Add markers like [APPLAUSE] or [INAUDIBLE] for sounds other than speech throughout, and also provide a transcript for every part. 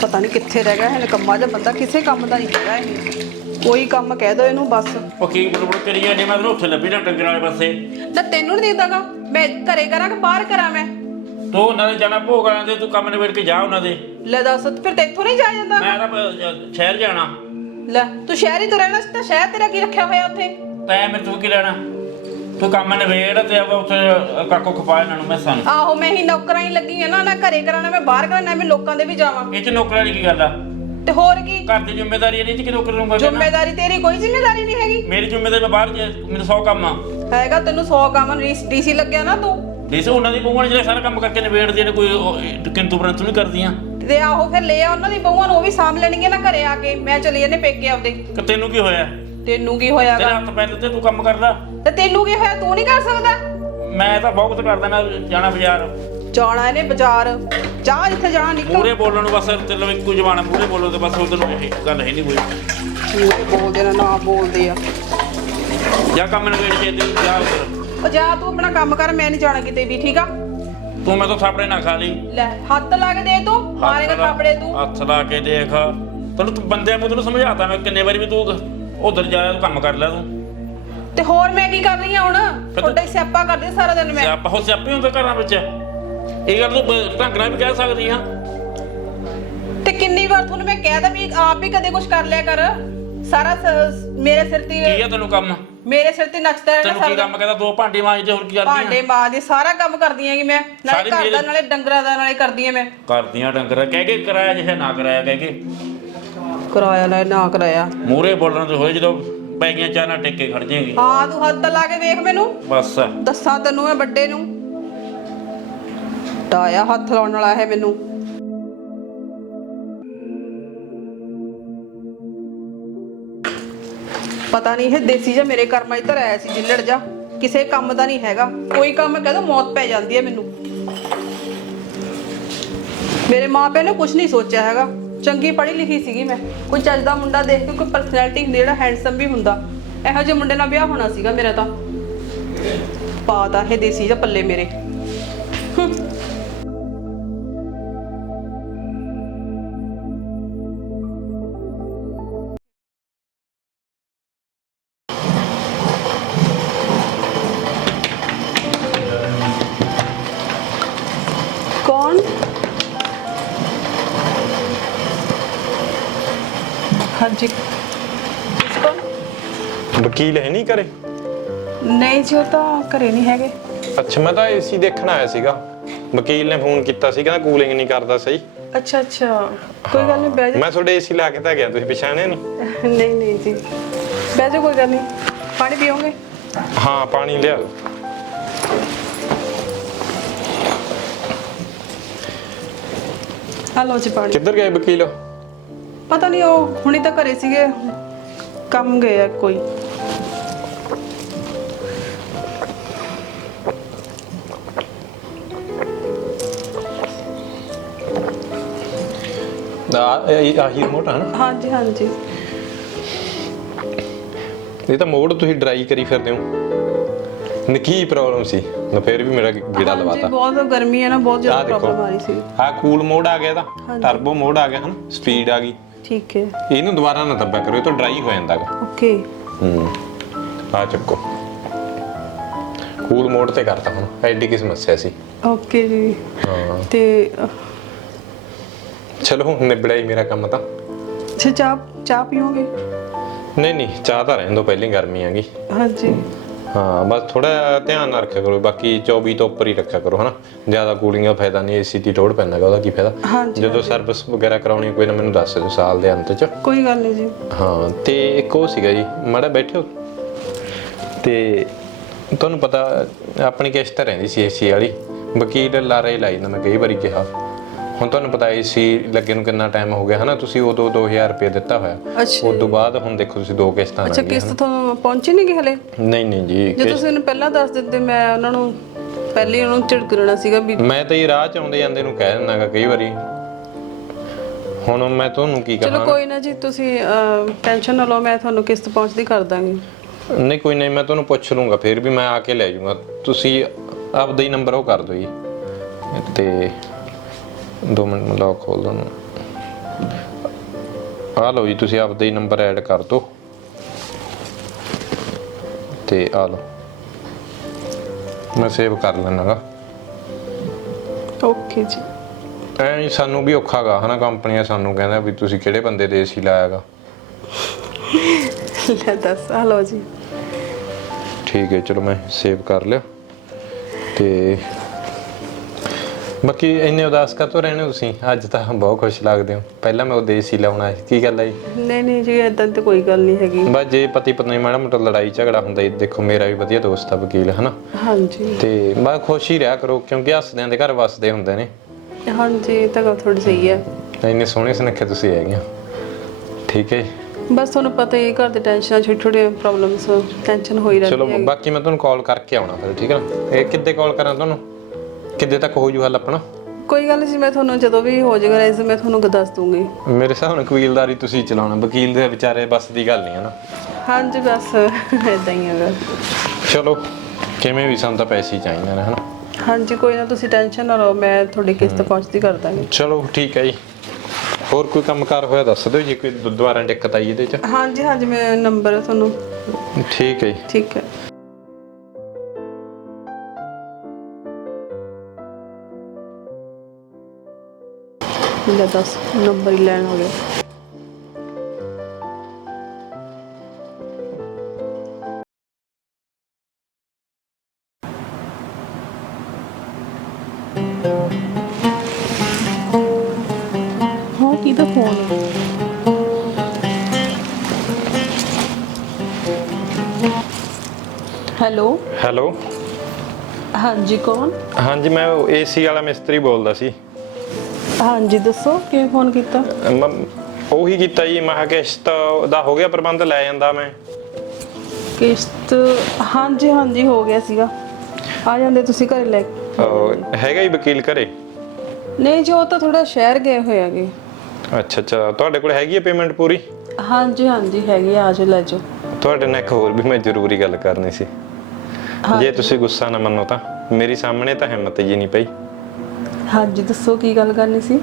ਪਤਾ ਨਹੀਂ ਕਿੱਥੇ ਰਹਿ ਗਿਆ ਹੈ ਨਕੰਮਾ ਜਿਹਾ ਬੰਦਾ ਕਿਸੇ ਕੰਮ ਦਾ ਨਹੀਂ ਹੈਗਾ ਇਹ। ਕੋਈ ਕੰਮ ਕਹਿ ਦੋ ਇਹਨੂੰ ਬਸ। ਉਹ ਕੀ ਬੜਬੜ ਕਰੀ ਜਾਂਦੀ ਮੈਂ ਤੈਨੂੰ ਉੱਥੇ ਲੱਭੀ ਨਾ ਡੰਗਰ ਵਾਲੇ ਪਾਸੇ। ਨਾ ਤੈਨੂੰ ਨਹੀਂ ਦਿਖਦਾਗਾ ਮੈਂ ਘਰੇ ਕਰਾਂ ਕਿ ਬਾਹਰ ਕਰਾਂ ਮੈਂ? ਤੂੰ ਉਹਨਾਂ ਦੇ ਜਾਣਾ ਭੋਗ ਦੇ ਤੂੰ ਕੰਮ ਨਿਬੇੜ ਕੇ ਜਾ ਉਹਨਾਂ ਦੇ। ਲੈ ਦੱਸ ਫਿਰ ਤੇਥੋਂ ਨਹੀਂ ਜਾ ਜਾਂਦਾ ਮੈਂ ਤਾਂ ਸ਼ਹਿਰ ਜਾਣਾ। ਲੈ ਤੂੰ ਸ਼ਹਿਰ ਹੀ ਤੋਂ ਰਹਿਣਾ ਸੀ ਤਾਂ ਸ਼ਹਿਰ ਤੇਰਾ ਕੀ ਰੱਖਿਆ ਹੋਇਆ ਉੱਥੇ? ਤੈਂ ਮੇਰੇ ਤੋਂ ਕੀ ਲੈਣਾ? ਤੂੰ ਕੰਮ ਨਿਬੇੜ ਤੇ ਆਪਾਂ ਉੱਥੇ ਕਾਕੋ ਖਪਾ ਇਹਨਾਂ ਨੂੰ ਮੈਂ ਸਾਨੂੰ। ਆਹੋ ਮੈਂ ਹੀ ਨੌਕਰਾਂ ਹੀ ਲੱਗੀ ਆ ਨਾ ਨਾ ਘਰੇ ਕਰਾਣਾ ਮੈਂ ਬਾਹਰ ਕਰਾਣਾ ਮੈਂ ਲੋਕਾਂ ਦੇ ਵੀ ਜਾਵਾਂ। ਇਹ ਚ ਨੌਕਰਾਂ ਦੀ ਕੀ ਗੱਲ ਆ? ਤੇ ਹੋਰ ਕੀ? ਘਰ ਦੀ ਜ਼ਿੰਮੇਵਾਰੀ ਇਹਦੇ ਚ ਕਿ ਨੌਕਰ ਨੂੰ ਮੈਂ ਜ਼ਿੰਮੇਵਾਰੀ ਤੇਰੀ ਕੋਈ ਜ਼ਿੰਮੇਵਾਰੀ ਨਹੀਂ ਹੈਗੀ। ਮੇਰੀ ਜ਼ਿੰਮੇਵਾਰੀ ਮੈਂ ਬਾਹਰ ਜਾ- ਮੈਨੂੰ 100 ਕੰਮ ਆ। ਹੈਗਾ ਤੈਨੂੰ 100 ਕੰਮ ਡੀਸੀ ਲੱਗਿਆ ਨਾ ਤੂੰ। ਦੇਸੋ ਉਹਨਾਂ ਦੀ ਬਹੂਆਂ ਜਿਹੜਾ ਸਾਰਾ ਕੰਮ ਕਰਕੇ ਨਿਬੇੜਦੀਆਂ ਨੇ ਕੋਈ ਕਿੰਤੂ ਪਰੰਤੂ ਨਹੀਂ ਕਰਦੀਆਂ। ਤੇ ਆਹੋ ਫਿਰ ਲੈ ਆ ਉਹਨਾਂ ਦੀ ਬਹੂਆਂ ਨੂੰ ਉਹ ਵੀ ਸਾਂਭ ਲੈਣਗੇ ਨਾ ਘਰੇ ਆ ਕੇ। ਮੈਂ ਚਲੀ ਜਾਂਦੇ ਪੇਕੇ ਆਪਦੇ। ਤੈਨੂੰ ਕੀ ਹੋਇਆ? ਤੈਨੂੰ ਕੀ ਹੋਇਆਗਾ ਤੇਰੇ ਹੱਥ ਪੈਰ ਤੇ ਤੂੰ ਕੰਮ ਕਰਦਾ। ਤੇ ਤੈਨੂੰ ਕੀ ਹੋਇਆ? ਤੂੰ ਨਹੀਂ ਕਰ ਸਕਦਾ? ਮੈਂ ਤਾਂ ਬਹੁਤ ਕਰਦਾ ਮੈਂ ਜਾਣਾ ਬਾਜ਼ਾਰ। ਜਾਣਾ ਇਹਨੇ ਬਾਜ਼ਾਰ। ਜਾ ਜਿੱਥੇ ਜਾਣਾ ਨਿਕਲ। ਮੂਰੇ ਬੋਲਣ ਨੂੰ ਬਸ ਤੇ ਲਵੇ ਇੱਕੋ ਜ਼ਬਾਨ ਮੂਰੇ ਬੋਲੋ ਤੇ ਬਸ ਉਧਰ ਨੂੰ ਇਹ ਗੱਲ ਹੈ ਨਹੀਂ ਕੋਈ। ਮੂਹਰੇ ਬੋਲਦੇ ਨਾ ਨਾ ਬੋਲਦੇ ਆ। ਜਾਂ ਕੰਮ ਨਿਬੇੜ ਕੇ ਤੇ ਜਾ ਉੱਧਰ। ਉਹ ਜਾ ਤੂੰ ਆਪਣਾ ਕੰਮ ਕਰ ਮੈਂ ਨਹੀਂ ਜਾਣਾ ਕਿਤੇ ਵੀ ਠੀਕ ਆ? ਤੂੰ ਮੈਂ ਤਾਂ ਥਾਪੜੇ ਨਾ ਖਾ ਲਈ। ਲੈ ਹੱਥ ਲਾ ਕੇ ਦੇ ਤੂੰ ਮਾਰੇਗਾ ਹੱਥ ਲਾ- ਥਾਪੜੇ ਤੂੰ। ਹੱਥ ਲਾ ਕੇ ਦੇਖ। ਤੈਨੂੰ ਤੂੰ ਬੰਦਿਆਂ ਨੂੰ ਤੈਨੂੰ ਸਮਝਾਤਾ ਮੈਂ ਕਿੰਨੇ ਵਾਰੀ ਵੀ ਤੂੰ ਉਧਰ ਜਾ ਤੂੰ ਕੰਮ ਕਰ ਲੈ ਤੂੰ। ਤੇ ਹੋਰ ਮੈਂ ਕੀ ਕਰ ਰਹੀ ਆ ਹੁਣ? ਤੂੰ- ਤੁਹਾਡਾ ਹੀ ਸਿਆਪਾ ਕਰਦੀ ਸਾਰਾ ਦਿਨ ਮੈਂ। ਸਿਆਪਾ ਹੋ ਸਿਆਪੇ ਹੁੰਦੇ ਘਰਾਂ ਵਿੱਚ? ਇਹ ਗੱਲ ਤੂੰ ਬ- ਢੰਗ ਨਾਲ ਵੀ ਕਹਿ ਸਕਦੀ ਆ। ਤੇ ਕਿੰਨੀ ਵਾਰ ਤੁਹਾਨੂੰ ਮੈਂ ਕਹਿ ਤਾ ਵੀ ਆਪ ਹੀ ਕਦੇ ਕੁਝ ਕਰ ਲਿਆ ਕਰ। ਸਾਰਾ ਸ- ਮੇਰੇ ਸਿਰ ਤੇ ਕੀ ਆ ਤੈਨੂੰ ਕੰਮ? ਮੇਰੇ ਸਿਰ ਤੇ ਨੱਚਦਾ ਰਹਿਣਾ ਤੈਨੂੰ ਕੀ ਸਾਰਾ ਕੰਮ ਕਹਿੰਦਾ? ਦੋ ਭਾਂਡੇ ਮਾਂਜਦੇ ਹੋਰ ਕੀ ਕਰਦੀ ਭਾਂਡੇ ਮਾਂ ਦੇ ਸਾਰਾ ਕੰਮ ਕਰਦੀ ਹੈਗੀ ਮੈਂ। ਨਾਲੇ ਸਾਰੀ ਘਰ ਦਾ ਮੇਰੇ- ਨਾਲੇ ਡੰਗਰਾਂ ਦਾ ਨਾਲੇ ਕਰਦੀ ਆ ਮੈਂ। ਕਰਦੀਆਂ ਡੰਗਰ। ਕਹਿ ਕੇ ਕਰਾਇਆ ਜਿਹੇ ਨਾ ਕਰਾਇਆ ਕਹਿ ਕੇ। ਕਰਾਇਆ ਲੈ ਨਾ ਕਰਾਇਆ। ਮੂਰੇ ਬੋਲਣ ਤੇ ਹੋਏ ਜਦੋਂ ਪੈ ਗਈਆਂ ਚਾਹ ਨਾਲ ਟਿੱਕੇ ਖੜ ਜਾਏਗੀ। ਹਾਂ ਤੂੰ ਹੱਥ ਲਾ ਕੇ ਵੇਖ ਮੈਨੂੰ। ਬਸ। ਦੱਸਾਂ ਤੈਨੂੰ ਮੈਂ ਵੱਡੇ ਨੂੰ। ਟਾਇਆ ਹੱਥ ਲਾਉਣ ਵਾਲਾ ਹੈ ਮੈਨੂੰ। ਪਤਾ ਨਹੀਂ ਇਹ ਦੇਸੀ ਜਾਂ ਮੇਰੇ ਕਰਮਾਂ 'ਚ ਆਇਆ ਸੀ ਜਿੱਲੜ ਜਾ। ਕਿਸੇ ਕੰਮ ਦਾ ਨਹੀਂ ਹੈਗਾ। ਕੋਈ ਕੰਮ ਕਹਦੋ ਮੌਤ ਪੈ ਜਾਂਦੀ ਹੈ ਮੈਨੂੰ। ਮੇਰੇ ਮਾਪਿਆਂ ਨੇ ਕੁਝ ਨਹੀਂ ਸੋਚਿਆ ਹੈਗਾ। ਚੰਗੀ ਪੜ੍ਹੀ ਲਿਖੀ ਸੀਗੀ ਮੈਂ। ਕੋਈ ਚੱਜ ਦਾ ਮੁੰਡਾ ਦੇਖ ਕੇ ਕੋਈ ਪਰਸਨੈਲਿਟੀ ਹੁੰਦੀ ਜਿਹੜਾ ਹੈਂਡਸਮ ਵੀ ਹੁੰਦਾ। ਇਹੋ ਜਿਹੇ ਮੁੰਡੇ ਨਾਲ ਵਿਆਹ ਹੋਣਾ ਸੀਗਾ ਮੇਰਾ ਤਾਂ। ਪਾਤਾ ਇਹ ਦੇਸੀ ਜਾਂ ਪੱਲੇ ਮੇਰੇ। ਹੂੰ। ਹਾਂਜੀ ਕੌਣ ਵਕੀਲ ਹੈ ਨਹੀਂ ਘਰੇ? ਨਹੀਂ ਜੀ ਉਹ ਤਾਂ ਘਰੇ ਨਹੀਂ ਹੈਗੇ। ਅੱਛਾ ਮੈਂ ਤਾਂ ਏਸੀ ਦੇਖਣ ਆਇਆ ਸੀਗਾ। ਵਕੀਲ ਨੇ ਫੋਨ ਕੀਤਾ ਸੀ ਕਹਿੰਦਾ ਕੂਲਿੰਗ ਨਹੀਂ ਕਰਦਾ ਸਹੀ। ਅੱਛਾ ਅੱਛਾ। ਕੋਈ ਗੱਲ ਨਹੀਂ ਬਹਿ ਜਾ। ਮੈਂ ਤੁਹਾਡੇ ਏਸੀ ਲਾ ਕੇ ਤਾਂ ਗਿਆ ਤੁਸੀਂ ਪਛਾਣਿਆ ਨਹੀਂ? ਨਹੀਂ ਨਹੀਂ ਜੀ। ਬਹਿ ਜਾ ਕੋਈ ਗੱਲ ਨਹੀਂ। ਪਾਣੀ ਪੀਓਗੇ? ਹਾਂ ਪਾਣੀ ਲਿਆ। ਦਿਓ। ਹਲੋ ਜੀ ਪਾਣੀ। ਕਿੱਧਰ ਗਏ ਵਕੀਲ? ਪਤਾ ਨਹੀਂ ਉਹ ਹੁਣੀ ਤਾਂ ਘਰੇ ਸੀਗੇ। ਕੰਮ ਗਏ ਆ ਕੋਈ। ਆ ਇਹ- ਆਹੀ ਰਿਮੋਟ ਆ ਨਾ? ਹਾਂਜੀ ਹਾਂਜੀ। ਇਹ ਤਾਂ ਮੋੜ ਤੁਸੀਂ ਡਰਾਈ ਕਰੀ ਫਿਰਦੇ ਹੋ। ਨਿੱਕੀ ਪ੍ਰੋਬਲਮ ਸੀ। ਮੈਂ ਫੇਰ ਵੀ ਮੇਰਾ ਗੀੜਾ ਹਾਂਜੀ ਲਵਾਤਾ। ਬਹੁਤ ਗਰਮੀ ਹੈ ਨਾ ਬਹੁਤ ਜ਼ਿਆਦਾ ਦੇਖੋ। ਪ੍ਰੋਬਲਮ ਆ ਰਹੀ ਸੀ। ਆ ਕੂਲ ਮੋਡ ਆ ਗਿਆ ਇਹਦਾ। ਟਰਬੋ ਮੋਡ ਆ ਗਿਆ ਹਨ? ਸਪੀਡ ਆ ਗਈ। ਠੀਕ ਹੈ। ਇਹਨੂੰ ਦੁਬਾਰਾ ਨਾ ਦੱਬਿਆ ਕਰੋ ਇਹ ਤਾਂ ਡਰਾਈ ਹੋ ਜਾਂਦਾਗਾ ਓਕੇ ਹੂੰ ਆ ਚੱਕੋ। ਕੂਲ ਮੋਡ ਤੇ ਕਰਤਾ ਹੁਣ ਐਡੀ ਕੀ ਸਮੱਸਿਆ ਸੀ? ਓਕੇ ਜੀ। ਹਾਂ। ਤੇ ਚਲੋ ਹੁਣ ਨਿਬੜਿਆ ਹੀ ਮੇਰਾ ਕੰਮ ਤਾਂ। ਅੱਛਾ ਚਾਹ ਚਾਹ ਪੀਓਗੇ? ਨਹੀਂ ਨਹੀਂ ਚਾਹ ਤਾਂ ਰਹਿਣ ਦੋ ਪਹਿਲੀ ਗਰਮੀ ਆਗੀ ਹਾਂਜੀ। ਹਾਂ ਬਸ ਥੋੜਾ ਧਿਆਨ ਨਾਲ ਰੱਖਿਆ ਕਰੋ ਬਾਕੀ 24 ਤੋਂ ਉੱਪਰ ਹੀ ਰੱਖਿਆ ਕਰੋ ਹਨਾ? ਜ਼ਿਆਦਾ ਕੂਲਿੰਗ ਦਾ ਫਾਇਦਾ ਨਹੀਂ ਏਸੀ ਦੀ ਲੋਡ ਪੈਂਦਾਗਾ ਉਹਦਾ ਕੀ ਫਾਇਦਾ? ਹਾਂਜੀ ਜਦੋਂ ਸਰਵਿਸ ਵਗੈਰਾ ਕਰਾਉਣੀ ਕੋਈ ਨਾ ਮੈਨੂੰ ਦੱਸ ਦਿਓ ਸਾਲ ਦੇ ਅੰਤ 'ਚ। ਕੋਈ ਗੱਲ ਨਹੀਂ ਜੀ। ਹਾਂ ਤੇ ਇੱਕ ਉਹ ਸੀਗਾ ਜੀ ਮਾੜਾ ਬੈਠਿਓ। ਤੇ ਤੁਹਾਨੂੰ ਪਤਾ ਆਪਣੀ ਕਿਸ਼ਤ ਰਹਿੰਦੀ ਸੀ ਏਸੀ ਵਾਲੀ। ਵਕੀਲ ਲਾਰੇ ਲਾਈ ਨਾ ਮੈਂ ਕਈ ਵਾਰੀ ਕਿਹਾ। ਹੁਣ ਤੁਹਾਨੂੰ ਪਤਾ ਏਸੀ ਲੱਗੇ ਨੂੰ ਕਿੰਨਾ ਟਾਈਮ ਹੋ ਗਿਆ ਹਨਾ? ਤੁਸੀਂ ਉਦੋਂ 2000 ਰੁਪਏ ਦਿੱਤਾ ਹੋਇਆ। ਅੱਛਾ। ਉਸ ਤੋਂ ਬਾਅਦ ਹੁਣ ਦੇਖੋ ਤੁਸੀਂ ਦੋ ਕਿਸ਼ਤਾਂ ਅੱਛਾ ਕਿਸ਼ਤ ਤੁਹਾਨੂੰ ਪਹੁੰਚੀ ਨਹੀਂ ਕਿ ਹਲੇ? ਨਹੀਂ ਨਹੀਂ ਜੀ ਜੇ ਤੁਸੀਂ ਮੈਨੂੰ ਪਹਿਲਾਂ ਦੱਸ ਦਿੰਦੇ ਮੈਂ ਉਹਨਾਂ ਨੂੰ ਪਹਿਲੇ ਉਹਨਾਂ ਨੂੰ ਝਿੜਕਣਾ ਸੀਗਾ ਵੀ ਮੈਂ ਤਾਂ ਇਹ ਰਾਹ ਚ ਆਉਂਦੇ ਜਾਂਦੇ ਨੂੰ ਕਹਿ ਦਿੰਦਾਗਾ ਕਈ ਵਾਰੀ। ਹੁਣ ਮੈਂ ਤੁਹਾਨੂੰ ਕੀ ਚਲੋ ਕਹਾਂ ਕੋਈ ਨਾ ਜੀ ਤੁਸੀਂ ਟੈਨਸ਼ਨ ਨਾ ਲਓ ਮੈਂ ਤੁਹਾਨੂੰ ਕਿਸ਼ਤ ਪਹੁੰਚਦੀ ਕਰ ਦਾਂਗੀ। ਨਹੀਂ ਕੋਈ ਨਹੀਂ ਮੈਂ ਤੁਹਾਨੂੰ ਪੁੱਛ ਲੂੰਗਾ ਫਿਰ ਵੀ ਮੈਂ ਆ ਕੇ ਲੈ ਜਾਊਂਗਾ। ਤੁਸੀਂ ਆਪਦਾ ਹੀ ਨੰਬਰ ਉਹ ਕਰ ਦਿਓ ਜੀ। ਤੇ ਦੋ ਮਿੰਟ ਮੈਂ ਲੌਕ ਖੋਲ ਦਵਾਂ ਆ ਲਓ ਜੀ ਤੁਸੀਂ ਆਪਦੇ ਹੀ ਨੰਬਰ ਐਡ ਕਰ ਦਿਓ ਤੇ ਆ ਲਓ। ਮੈਂ ਸੇਵ ਕਰ ਲੈਣਾਗਾ ਓਕੇ ਜੀ। ਐ ਸਾਨੂੰ ਵੀ ਔਖਾ ਗਾ ਹਨਾ? ਕੰਪਨੀਆਂ ਸਾਨੂੰ ਕਹਿੰਦਾ ਵੀ ਤੁਸੀਂ ਕਿਹੜੇ ਬੰਦੇ ਦੇ ਏਸੀ ਲਾਇਆਗਾ। ਲੈ ਦੱਸ ਆ ਲਓ ਜੀ। ਠੀਕ ਹੈ ਚਲੋ ਮੈਂ ਸੇਵ ਕਰ ਲਿਆ। ਤੇ ਬਾਕੀ ਇੰਨੇ ਉਦਾਸ ਕਾਤੋਂ ਰਹਿੰਦੇ ਹੋ ਤੁਸੀਂ? ਅੱਜ ਤਾਂ ਬਹੁਤ ਖੁਸ਼ ਲੱਗਦੇ ਹੋ। ਪਹਿਲਾਂ ਮੈਂ ਉਹਦੇ ਏਸੀ ਲਾਉਣਾ ਸੀ। ਕੀ ਗੱਲ ਹੈ ਜੀ? ਨਹੀਂ ਨਹੀਂ ਜੀ ਇਦਾਂ ਤੇ ਕੋਈ ਗੱਲ ਨਹੀਂ ਹੈਗੀ। ਬਸ ਜੇ ਪਤੀ ਪਤਨੀ ਮਾੜਾ ਮੋਟਾ ਲੜਾਈ ਝਗੜਾ ਹੁੰਦਾ ਜੀ ਦੇਖੋ ਮੇਰਾ ਵੀ ਵਧੀਆ ਦੋਸਤ ਆ ਵਕੀਲ ਹਨਾ? ਹਾਂਜੀ। ਤੇ ਬਸ ਖੁਸ਼ ਹੀ ਰਿਹਾ ਕਰੋ ਕਿਉਂਕਿ ਹੱਸਦਿਆਂ ਦੇ ਘਰ ਵਸਦੇ ਹੁੰਦੇ ਨੇ। ਹਾਂਜੀ ਇਹ ਤਾਂ ਗੱਲ ਥੋੜੀ ਸਹੀ ਹੈ ਇੰਨੇ ਸੋਹਣੇ ਸੁਨੱਖੇ ਤੁਸੀਂ ਹੈਗੇ ਠੀਕ ਹੈ ਜੀ। ਬਸ ਤੁਹਾਨੂੰ ਪਤਾ ਹੀ ਹੈ, ਘਰ ਦੇ ਟੈਨਸ਼ਨਾਂ ਛੋਟੀ ਛੋਟੀਆਂ ਪ੍ਰੋਬਲਮਸ ਟੈਨਸ਼ਨ ਹੋਈ ਚਲੋ ਰਹਿੰਦੀ ਹੈ ਬਾਕੀ ਮੈਂ ਤੁਹਾਨੂੰ ਕਾਲ ਕਰਕੇ ਆਉਣਾ ਫਿਰ ਠੀਕ ਹੈ ਨਾ? ਇਹ ਕਿੱਦੇ ਕਾਲ ਕਰਾਂ ਤੁਹਾਨੂੰ? ਕਿੱਦੇ ਤੱਕ ਹੋ ਜੂ ਹੱਲ ਆਪਣਾ? ਕੋਈ ਗੱਲ ਨਹੀਂ ਜੀ ਮੈਂ ਤੁਹਾਨੂੰ ਜਦੋਂ ਵੀ ਹੋ ਜਾਏਗਾ ਰੈਜ਼ ਮੈਂ ਤੁਹਾਨੂੰ ਦੱਸ ਦੂੰਗੀ। ਮੇਰੇ ਹਿਸਾਬ ਨਾਲ ਕਬੀਲਦਾਰੀ ਤੁਸੀਂ ਚਲਾਉਣਾ ਵਕੀਲ ਦੇ ਵਿਚਾਰੇ ਬਸ ਦੀ ਗੱਲ ਨਹੀਂ ਹੈ ਨਾ। ਹਾਂਜੀ ਬਸ ਇਦਾਂ ਹੀ ਹੈਗਾ ਚਲੋ ਕਿਵੇਂ ਵੀ ਸਾਨੂੰ ਤਾਂ ਪੈਸੇ ਹੀ ਚਾਹੀਦੇ ਨੇ ਹਨਾ? ਹਾਂਜੀ ਕੋਈ ਨਾ ਤੁਸੀਂ ਟੈਨਸ਼ਨ ਨਾ ਲਓ ਮੈਂ ਤੁਹਾਡੀ ਕਿਸ਼ਤ ਪਹੁੰਚਦੀ ਕਰ ਦਾਂਗੀ। ਚਲੋ ਠੀਕ ਹੈ ਜੀ। ਹੋਰ ਕੋਈ ਕੰਮਕਾਰ ਹੋਇਆ ਦੱਸ ਦਿਓ ਜੇ ਕੋਈ ਦੁਬਾਰਾ ਦਿੱਕਤ ਆਈ ਇਹਦੇ ਚ? ਹਾਂਜੀ ਹਾਂਜੀ ਮੈਂ ਨੰਬਰ ਤੁਹਾਨੂੰ। ਠੀਕ ਹੈ ਜੀ। ਠੀਕ ਹੈ। ਲੈ ਦੱਸ ਨੰਬਰ ਹੀ ਲੈਣ ਹੋ ਗਿਆ ਹਾਂ ਕਿਹਦਾ ਫੋਨ? ਹੈ ਹੈਲੋ? ਹੈਲੋ? ਹਾਂਜੀ ਕੌਣ? ਹਾਂਜੀ ਮੈਂ ਏਸੀ ਵਾਲਾ ਮਿਸਤਰੀ ਬੋਲਦਾ ਸੀ। ਹਾਂਜੀ ਦੱਸੋ ਕਿਵੇਂ ਫੋਨ ਕੀਤਾ? ਮੈਂ ਉਹੀ ਕੀਤਾ ਜੀ ਮੈਂ ਕਿਹਾ ਕਿਸ਼ਤ ਦਾ ਹੋ ਗਿਆ ਪ੍ਰਬੰਧ ਲੈ ਜਾਂਦਾ ਮੈਂ। ਕਿਸ਼ਤ ਹਾਂਜੀ ਹਾਂਜੀ ਹੋ ਗਿਆ ਸੀਗਾ। ਆ ਜਾਂਦੇ ਤੁਸੀਂ ਘਰੇ ਲੈ ਕੇ। ਅਹ ਹੈਗਾ ਹੀ ਵਕੀਲ ਘਰੇ? ਨਹੀਂ ਜੀ ਉਹ ਤਾਂ ਥੋੜਾ ਸ਼ਹਿਰ ਗਏ ਹੋਏ ਹੈਗੇ। ਅੱਛਾ ਅੱਛਾ ਤੁਹਾਡੇ ਕੋਲ ਹੈਗੀ ਹੈ ਪੇਮੈਂਟ ਪੂਰੀ? ਹਾਂਜੀ ਹਾਂਜੀ ਹੈਗੀ ਆ ਜਾਓ ਲੈ ਜਾਓ। ਤੁਹਾਡੇ ਨਾਲ ਇੱਕ ਹੋਰ ਵੀ ਮੈਂ ਜ਼ਰੂਰੀ ਗੱਲ ਕਰਨੀ ਸੀ। ਜੇ ਤੁਸੀਂ ਗੁੱਸਾ ਨਾ ਮੰਨੋ ਤਾਂ ਮੇਰੀ ਸਾਹਮਣੇ ਤਾਂ ਹਿੰਮਤ ਜੀ ਨਹੀਂ ਪਈ। ਹਾਂਜੀ ਦੱਸੋ ਕੀ ਗੱਲ ਕਰਨੀ ਸੀ?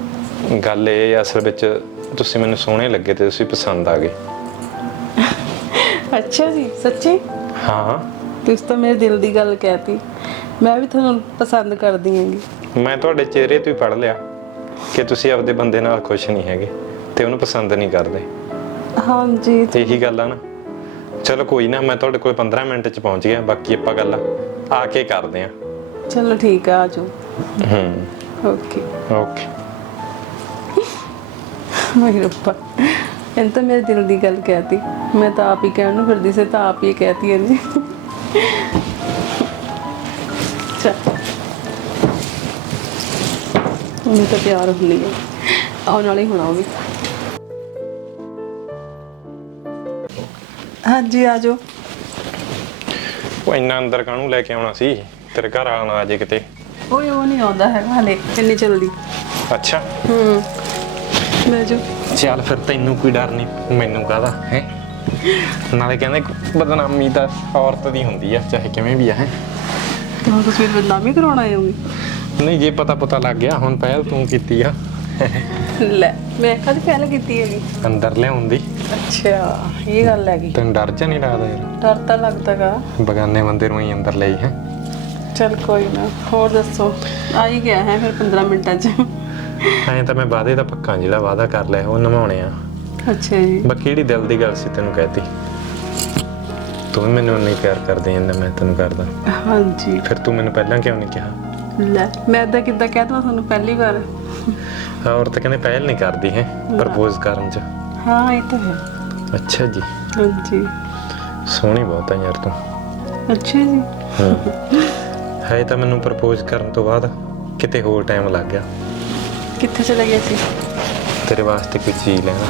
ਗੱਲ ਇਹ ਹੈ ਅਸਲ ਵਿੱਚ ਤੁਸੀਂ ਮੈਨੂੰ ਸੋਹਣੇ ਲੱਗੇ ਤੇ ਤੁਸੀਂ ਪਸੰਦ ਆ ਗਏ। ਅੱਛਾ ਜੀ ਸੱਚੀ? ਹਾਂ। ਤੁਸੀਂ ਤਾਂ ਮੇਰੇ ਦਿਲ ਦੀ ਗੱਲ ਕਹਿਤੀ। ਮੈਂ ਵੀ ਤੁਹਾਨੂੰ ਪਸੰਦ ਕਰਦੀ ਹਾਂਗੀ। ਮੈਂ ਤੁਹਾਡੇ ਚਿਹਰੇ ਤੋਂ ਹੀ ਪੜ ਲਿਆ ਕਿ ਤੁਸੀਂ ਆਪਦੇ ਬੰਦੇ ਨਾਲ ਖੁਸ਼ ਨਹੀਂ ਹੈਗੇ ਤੇ ਉਹਨੂੰ ਪਸੰਦ ਨਹੀਂ ਕਰਦੇ। ਹਾਂਜੀ। ਤੇ ਇਹੀ ਗੱਲ ਆ ਨਾ। ਚਲੋ ਕੋਈ ਨਾ ਮੈਂ ਤੁਹਾਡੇ ਕੋਲ 15 ਮਿੰਟ ਚ ਪਹੁੰਚ ਗਿਆ ਬਾਕੀ ਆਪਾਂ ਗੱਲ ਆ ਕੇ ਕਰਦੇ ਆ। ਚਲੋ ਠੀਕ ਆ ਆ ਜਾਓ। ਹੂੰ। ਓਕੇ ਓਕੇ ਮੇਰੇ ਰੱਬਾ ਇਹ ਤਾਂ ਮੇਰੇ ਦਿਲ ਦੀ ਗੱਲ ਕਹਿਤੀ। ਮੈਂ ਤਾਂ ਆਪ ਹੀ ਕਹਿਣ ਨੂੰ ਫਿਰਦੀ ਸੀ ਤਾਂ ਆਪ ਹੀ ਕਹਿਤੀ ਹੈ ਜੀ ਉਹਨੂੰ ਤਾਂ ਪਿਆਰ ਹੁੰਦੀ ਹੈ ਆਉਣ ਵਾਲੀ ਹੋਣਾ ਉਹ ਵੀ ਹਾਂਜੀ ਆ ਜਾਓ। ਉਹ ਇੰਨਾ ਅੰਦਰ ਕਾਹਨੂੰ ਲੈ ਕੇ ਆਉਣਾ ਸੀ? ਤੇਰੇ ਘਰ ਆ ਜੇ ਕਿਤੇ। ਓਏ ਉਹ ਨਹੀਂ ਆਉਂਦਾ ਹੈਗਾ ਹਲੇ ਇੰਨੀ ਜਲਦੀ। ਅੱਛਾ। ਹੂੰ। ਮੈਂ ਜੋ ਚੱਲ ਫਿਰ ਤੈਨੂੰ ਕੋਈ ਡਰ ਨਹੀਂ ਮੈਨੂੰ ਕਾਹਦਾ ਹੈ? ਨਾਲੇ ਕਹਿੰਦੇ ਬਦਨਾਮੀ ਤਾਂ ਔਰਤ ਦੀ ਹੁੰਦੀ ਆ ਚਾਹੇ ਕਿਵੇਂ ਵੀ ਆ ਹੈ? ਤੁਹਾਨੂੰ ਤੁਸੀਂ ਬਦਨਾਮੀ ਕਰਾਉਣ ਆਏ ਹੋਗੇ। ਨਹੀਂ ਜੇ ਪਤਾ ਪਤਾ ਲੱਗ ਗਿਆ ਹੁਣ ਪਹਿਲ ਤੂੰ ਕੀਤੀ ਆ। ਲੈ ਮੈਂ ਕਦ ਪਹਿਲ ਕੀਤੀ ਹੈਗੀ। ਅੰਦਰ ਲਿਆਉਣ ਦੀ ਅੱਛਾ ਇਹ ਗੱਲ ਹੈਗੀ। ਤੈਨੂੰ ਡਰ ਜਾਂ ਨਹੀਂ ਲੱਗਦਾ ਯਾਰ? ਡਰ ਤਾਂ ਲੱਗਦਾਗਾ ਬਗਾਨੇ ਬੰਦੇ ਨੂੰ ਹੀ ਅੰਦਰ ਲਈ ਹੈ? ਚਲ ਕੋਈ ਨਾ ਹੋਰ ਦੱਸੋ? ਆ ਹੀ ਗਿਆ ਹੈ ਫਿਰ 15 ਮਿੰਟਾਂ ਚ। ਐਂ ਤਾਂ ਮੈਂ ਵਾਅਦੇ ਦਾ ਪੱਕਾ ਜਿਹੜਾ ਵਾਅਦਾ ਕਰ ਲਿਆ ਉਹ ਨਿਭਾਉਣੇ ਆ। ਅੱਛਾ ਜੀ। ਬਾਕੀ ਜਿਹੜੀ ਦਿਲ ਦੀ ਗੱਲ ਸੀ ਤੈਨੂੰ ਕਹਿਤੀ? ਤੂੰ ਵੀ ਮੈਨੂੰ ਨਹੀਂ ਪਿਆਰ ਕਰਦੀ ਜਿੰਨਾ ਮੈਂ ਤੈਨੂੰ ਕਰਦਾ। ਹਾਂਜੀ। ਫਿਰ ਤੂੰ ਮੈਨੂੰ ਪਹਿਲਾਂ ਕਿਉਂ ਨਹੀਂ ਕਿਹਾ? ਲੈ ਮੈਂ ਤਾਂ ਕਿੱਦਾਂ ਕਹਿ ਦਵਾਂ ਤੁਹਾਨੂੰ ਪਹਿਲੀ ਵਾਰ? ਔਰਤ ਕਹਿੰਦੇ ਪਹਿਲ ਨਹੀਂ ਕਰਦੀ ਹੈ ਪ੍ਰਪੋਜ਼ ਕਰਨ ਚ। ਹਾਂ ਇਹ ਤਾਂ ਹੈ। ਅੱਛਾ ਜੀ। ਹਾਂਜੀ। ਸੋਹਣੀ ਬਹੁਤ ਆ ਯਾਰ ਤੂੰ। ਅੱਛਾ ਜੀ। ਹੈ। ਤਾਂ ਮੈਨੂੰ ਪ੍ਰਪੋਜ਼ ਕਰਨ ਤੋਂ ਬਾਅਦ ਕਿਤੇ ਹੋਰ ਟਾਈਮ ਲੱਗ ਗਿਆ। ਕਿੱਥੇ ਚਲੇ ਗਏ ਸੀ? ਤੇਰੇ ਵਾਸਤੇ ਕੋਈ ਚੀਜ਼ ਲੈਣਾ।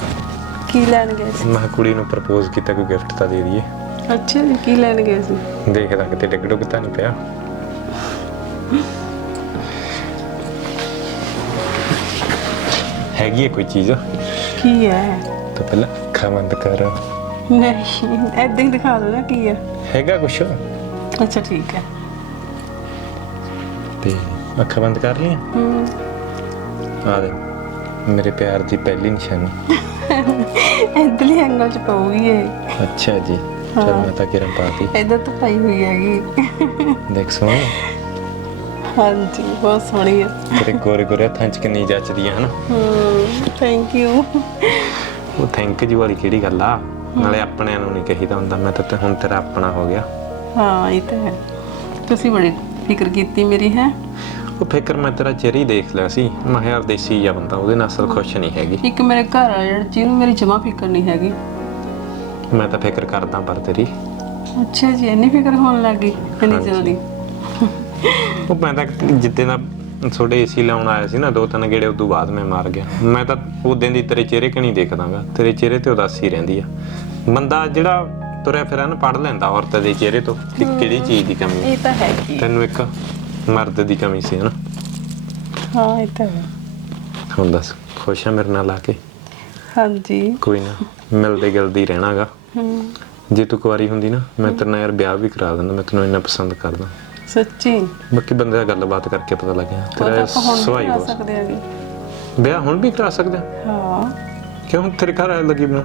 ਕੀ ਲੈਣ ਗਏ ਸੀ? ਮੈਂ ਕੁੜੀ ਨੂੰ ਪ੍ਰਪੋਜ਼ ਕੀਤਾ ਕੋਈ ਗਿਫਟ ਤਾਂ ਦੇ ਦਈਏ। ਅੱਛਾ ਜੀ ਕੀ ਲੈਣ ਗਏ ਸੀ? ਦੇਖਦਾ ਕਿਤੇ ਡਿੱਗ ਡੁੱਗ ਤਾਂ ਨਹੀਂ ਪਿਆ। ਹੈਗੀ ਹੈ ਕੋਈ ਚੀਜ਼? ਕੀ ਹੈ? ਤਾਂ ਪਹਿਲਾਂ ਅੱਖਾਂ ਬੰਦ ਕਰ। ਨਹੀਂ ਐਦਾਂ ਹੀ ਦਿਖਾ ਦੋ ਨਾ ਕੀ ਹੈ ਹੈਗਾ ਕੁਛ? ਅੱਛਾ ਠੀਕ ਹੈ। ਤੇ ਅੱਖਾਂ ਬੰਦ ਕਰ ਲਈਆਂ? ਹੂੰ। ਆ ਦੇ ਮੇਰੇ ਪਿਆਰ ਦੀ ਪਹਿਲੀ ਨਿਸ਼ਾਨੀ। [LAUGHS] ਇਧਰਲੀ ਐਂਗਲ ਚ ਪਊਗੀ ਇਹ। ਅੱਛਾ ਜੀ ਚਲ ਮੈਂ ਤਾਂ ਕਿਰਨ ਪਾਤੀ। ਇਧਰ ਤਾਂ ਪਾਈ ਹੋਈ ਹੈਗੀ। ਦੇਖ ਸੋਹਣੀ। ਹਾਂਜੀ ਬਹੁਤ ਸੋਹਣੀ ਹੈ ਤੇਰੇ ਗੋਰੇ ਗੋਰੇ ਹੱਥਾਂ 'ਚ ਕਿੰਨੀ ਜੱਚਦੀ ਆ ਹਨਾ? ਹੂੰ ਥੈਂਕ ਯੂ ਉਹ ਥੈਂਕ ਯੂ ਵਾਲੀ ਕਿਹੜੀ ਗੱਲ ਆ? ਨਾਲੇ ਆਪਣਿਆਂ ਨੂੰ ਨਹੀਂ ਕਹੀਦਾ ਹੁੰਦਾ ਮੈਂ ਤਾਂ ਤੇ ਹੁਣ ਤੇਰਾ ਆਪਣਾ ਹੋ ਗਿਆ। ਹਾਂ ਇਹ ਤਾਂ ਹੈ। ਤੁਸੀਂ ਬੜੀ ਫਿਕਰ ਕੀਤੀ ਮੇਰੀ ਹੈ? ਉਹ ਫਿਕਰ ਮੈਂ ਤੇਰਾ ਚਿਹਰਾ ਹੀ ਦੇਖ ਲਿਆ ਸੀ। ਮੈਂ ਕਿਹਾ ਯਾਰ ਦੇਸੀ ਜਿਹਾ ਬੰਦਾ ਉਹਦੇ ਨਾਲ ਅਸਲ ਖੁਸ਼ ਨਹੀਂ ਹੈਗੀ। ਇੱਕ ਮੇਰੇ ਘਰ ਆ ਜਿਹੜਾ ਜਿਹਨੂੰ ਮੇਰੀ ਜਮਾ ਫਿਕਰ ਨਹੀਂ ਹੈਗੀ। ਮੈਂ ਤਾਂ ਫਿਕਰ ਕਰਦਾ ਪਰ ਤੇਰੀ। ਅੱਛਾ ਜੀ ਇੰਨੀ ਫਿਕਰ ਹੋਣ ਲੱਗ ਗਈ ਇੰਨੀ ਹਾਂਜੀ। ਜਲਦੀ ਉਹ ਮੈਂ ਤਾਂ ਜਿੱਦੇ ਦਾ ਤੁਹਾਡੇ ਏਸੀ ਲਾਉਣ ਆਇਆ ਸੀ ਨਾ ਦੋ ਤਿੰਨ ਗੇੜੇ ਉਦੋਂ ਬਾਅਦ ਮੈਂ ਮਾਰ ਗਿਆ। ਮੈਂ ਤਾਂ ਉਦੋਂ ਦੀ ਤੇਰੇ ਚਿਹਰੇ ਕਣੀ ਦੇਖਦਾਗਾ। ਤੇਰੇ ਚਿਹਰੇ ਤੇ ਉਦਾਸੀ ਰਹਿੰਦੀ ਆ। ਬੰਦਾ ਜਿਹੜਾ ਤੁਰਿਆ ਫਿਰਿਆ ਨਾ ਪੜ ਲੈਂਦਾ ਔਰਤ ਦੇ ਚਿਹਰੇ ਤੋਂ ਕਿ ਕਿਹੜੀ ਚੀਜ਼ ਦੀ ਕਮੀ ਹੈ ਇਹ ਤਾਂ ਹੈ ਕੀ। ਤੈਨੂੰ ਇੱਕ ਮਰਦ ਦੀ ਕਮੀ ਸੀ ਹਨਾ? ਹਾਂ ਇਹ ਤਾਂ ਹੈ। ਹੁਣ ਦੱਸ ਖੁਸ਼ ਆ ਮੇਰੇ ਨਾਲ ਆ ਕੇ? ਹਾਂਜੀ। ਕੋਈ ਨਾ ਮਿਲਦੇ ਗਿਲਦੇ ਹੀ ਰਹਿਣਾਗਾ ਹੂੰ। ਜੇ ਤੂੰ ਕੁਆਰੀ ਹੁੰਦੀ ਨਾ ਮੈਂ ਤੇਰੇ ਨਾਲ ਯਾਰ ਵਿਆਹ ਵੀ ਕਰਾ ਦਿੰਦਾ ਮੈਂ ਤੈਨੂੰ ਇੰਨਾ ਪਸੰਦ ਕਰਦਾ। ਸੱਚੀ? ਬਾਕੀ ਬੰਦੇ ਦਾ ਗੱਲਬਾਤ ਕਰਕੇ ਪਤਾ ਲੱਗਿਆ ਉਹ ਤਾਂ ਤੇਰਾ ਆਪਾਂ ਹੁਣ ਵੀ ਬਹੁਤ ਸਕਦੇ ਹੈਗੇ ਵਿਆਹ ਹੁਣ ਵੀ ਕਰਾ ਸਕਦੇ ਹਾਂ। ਕਿਉਂ? ਤੇਰੇ ਘਰ ਆਏ ਲੱਗੀ ਬਣਾ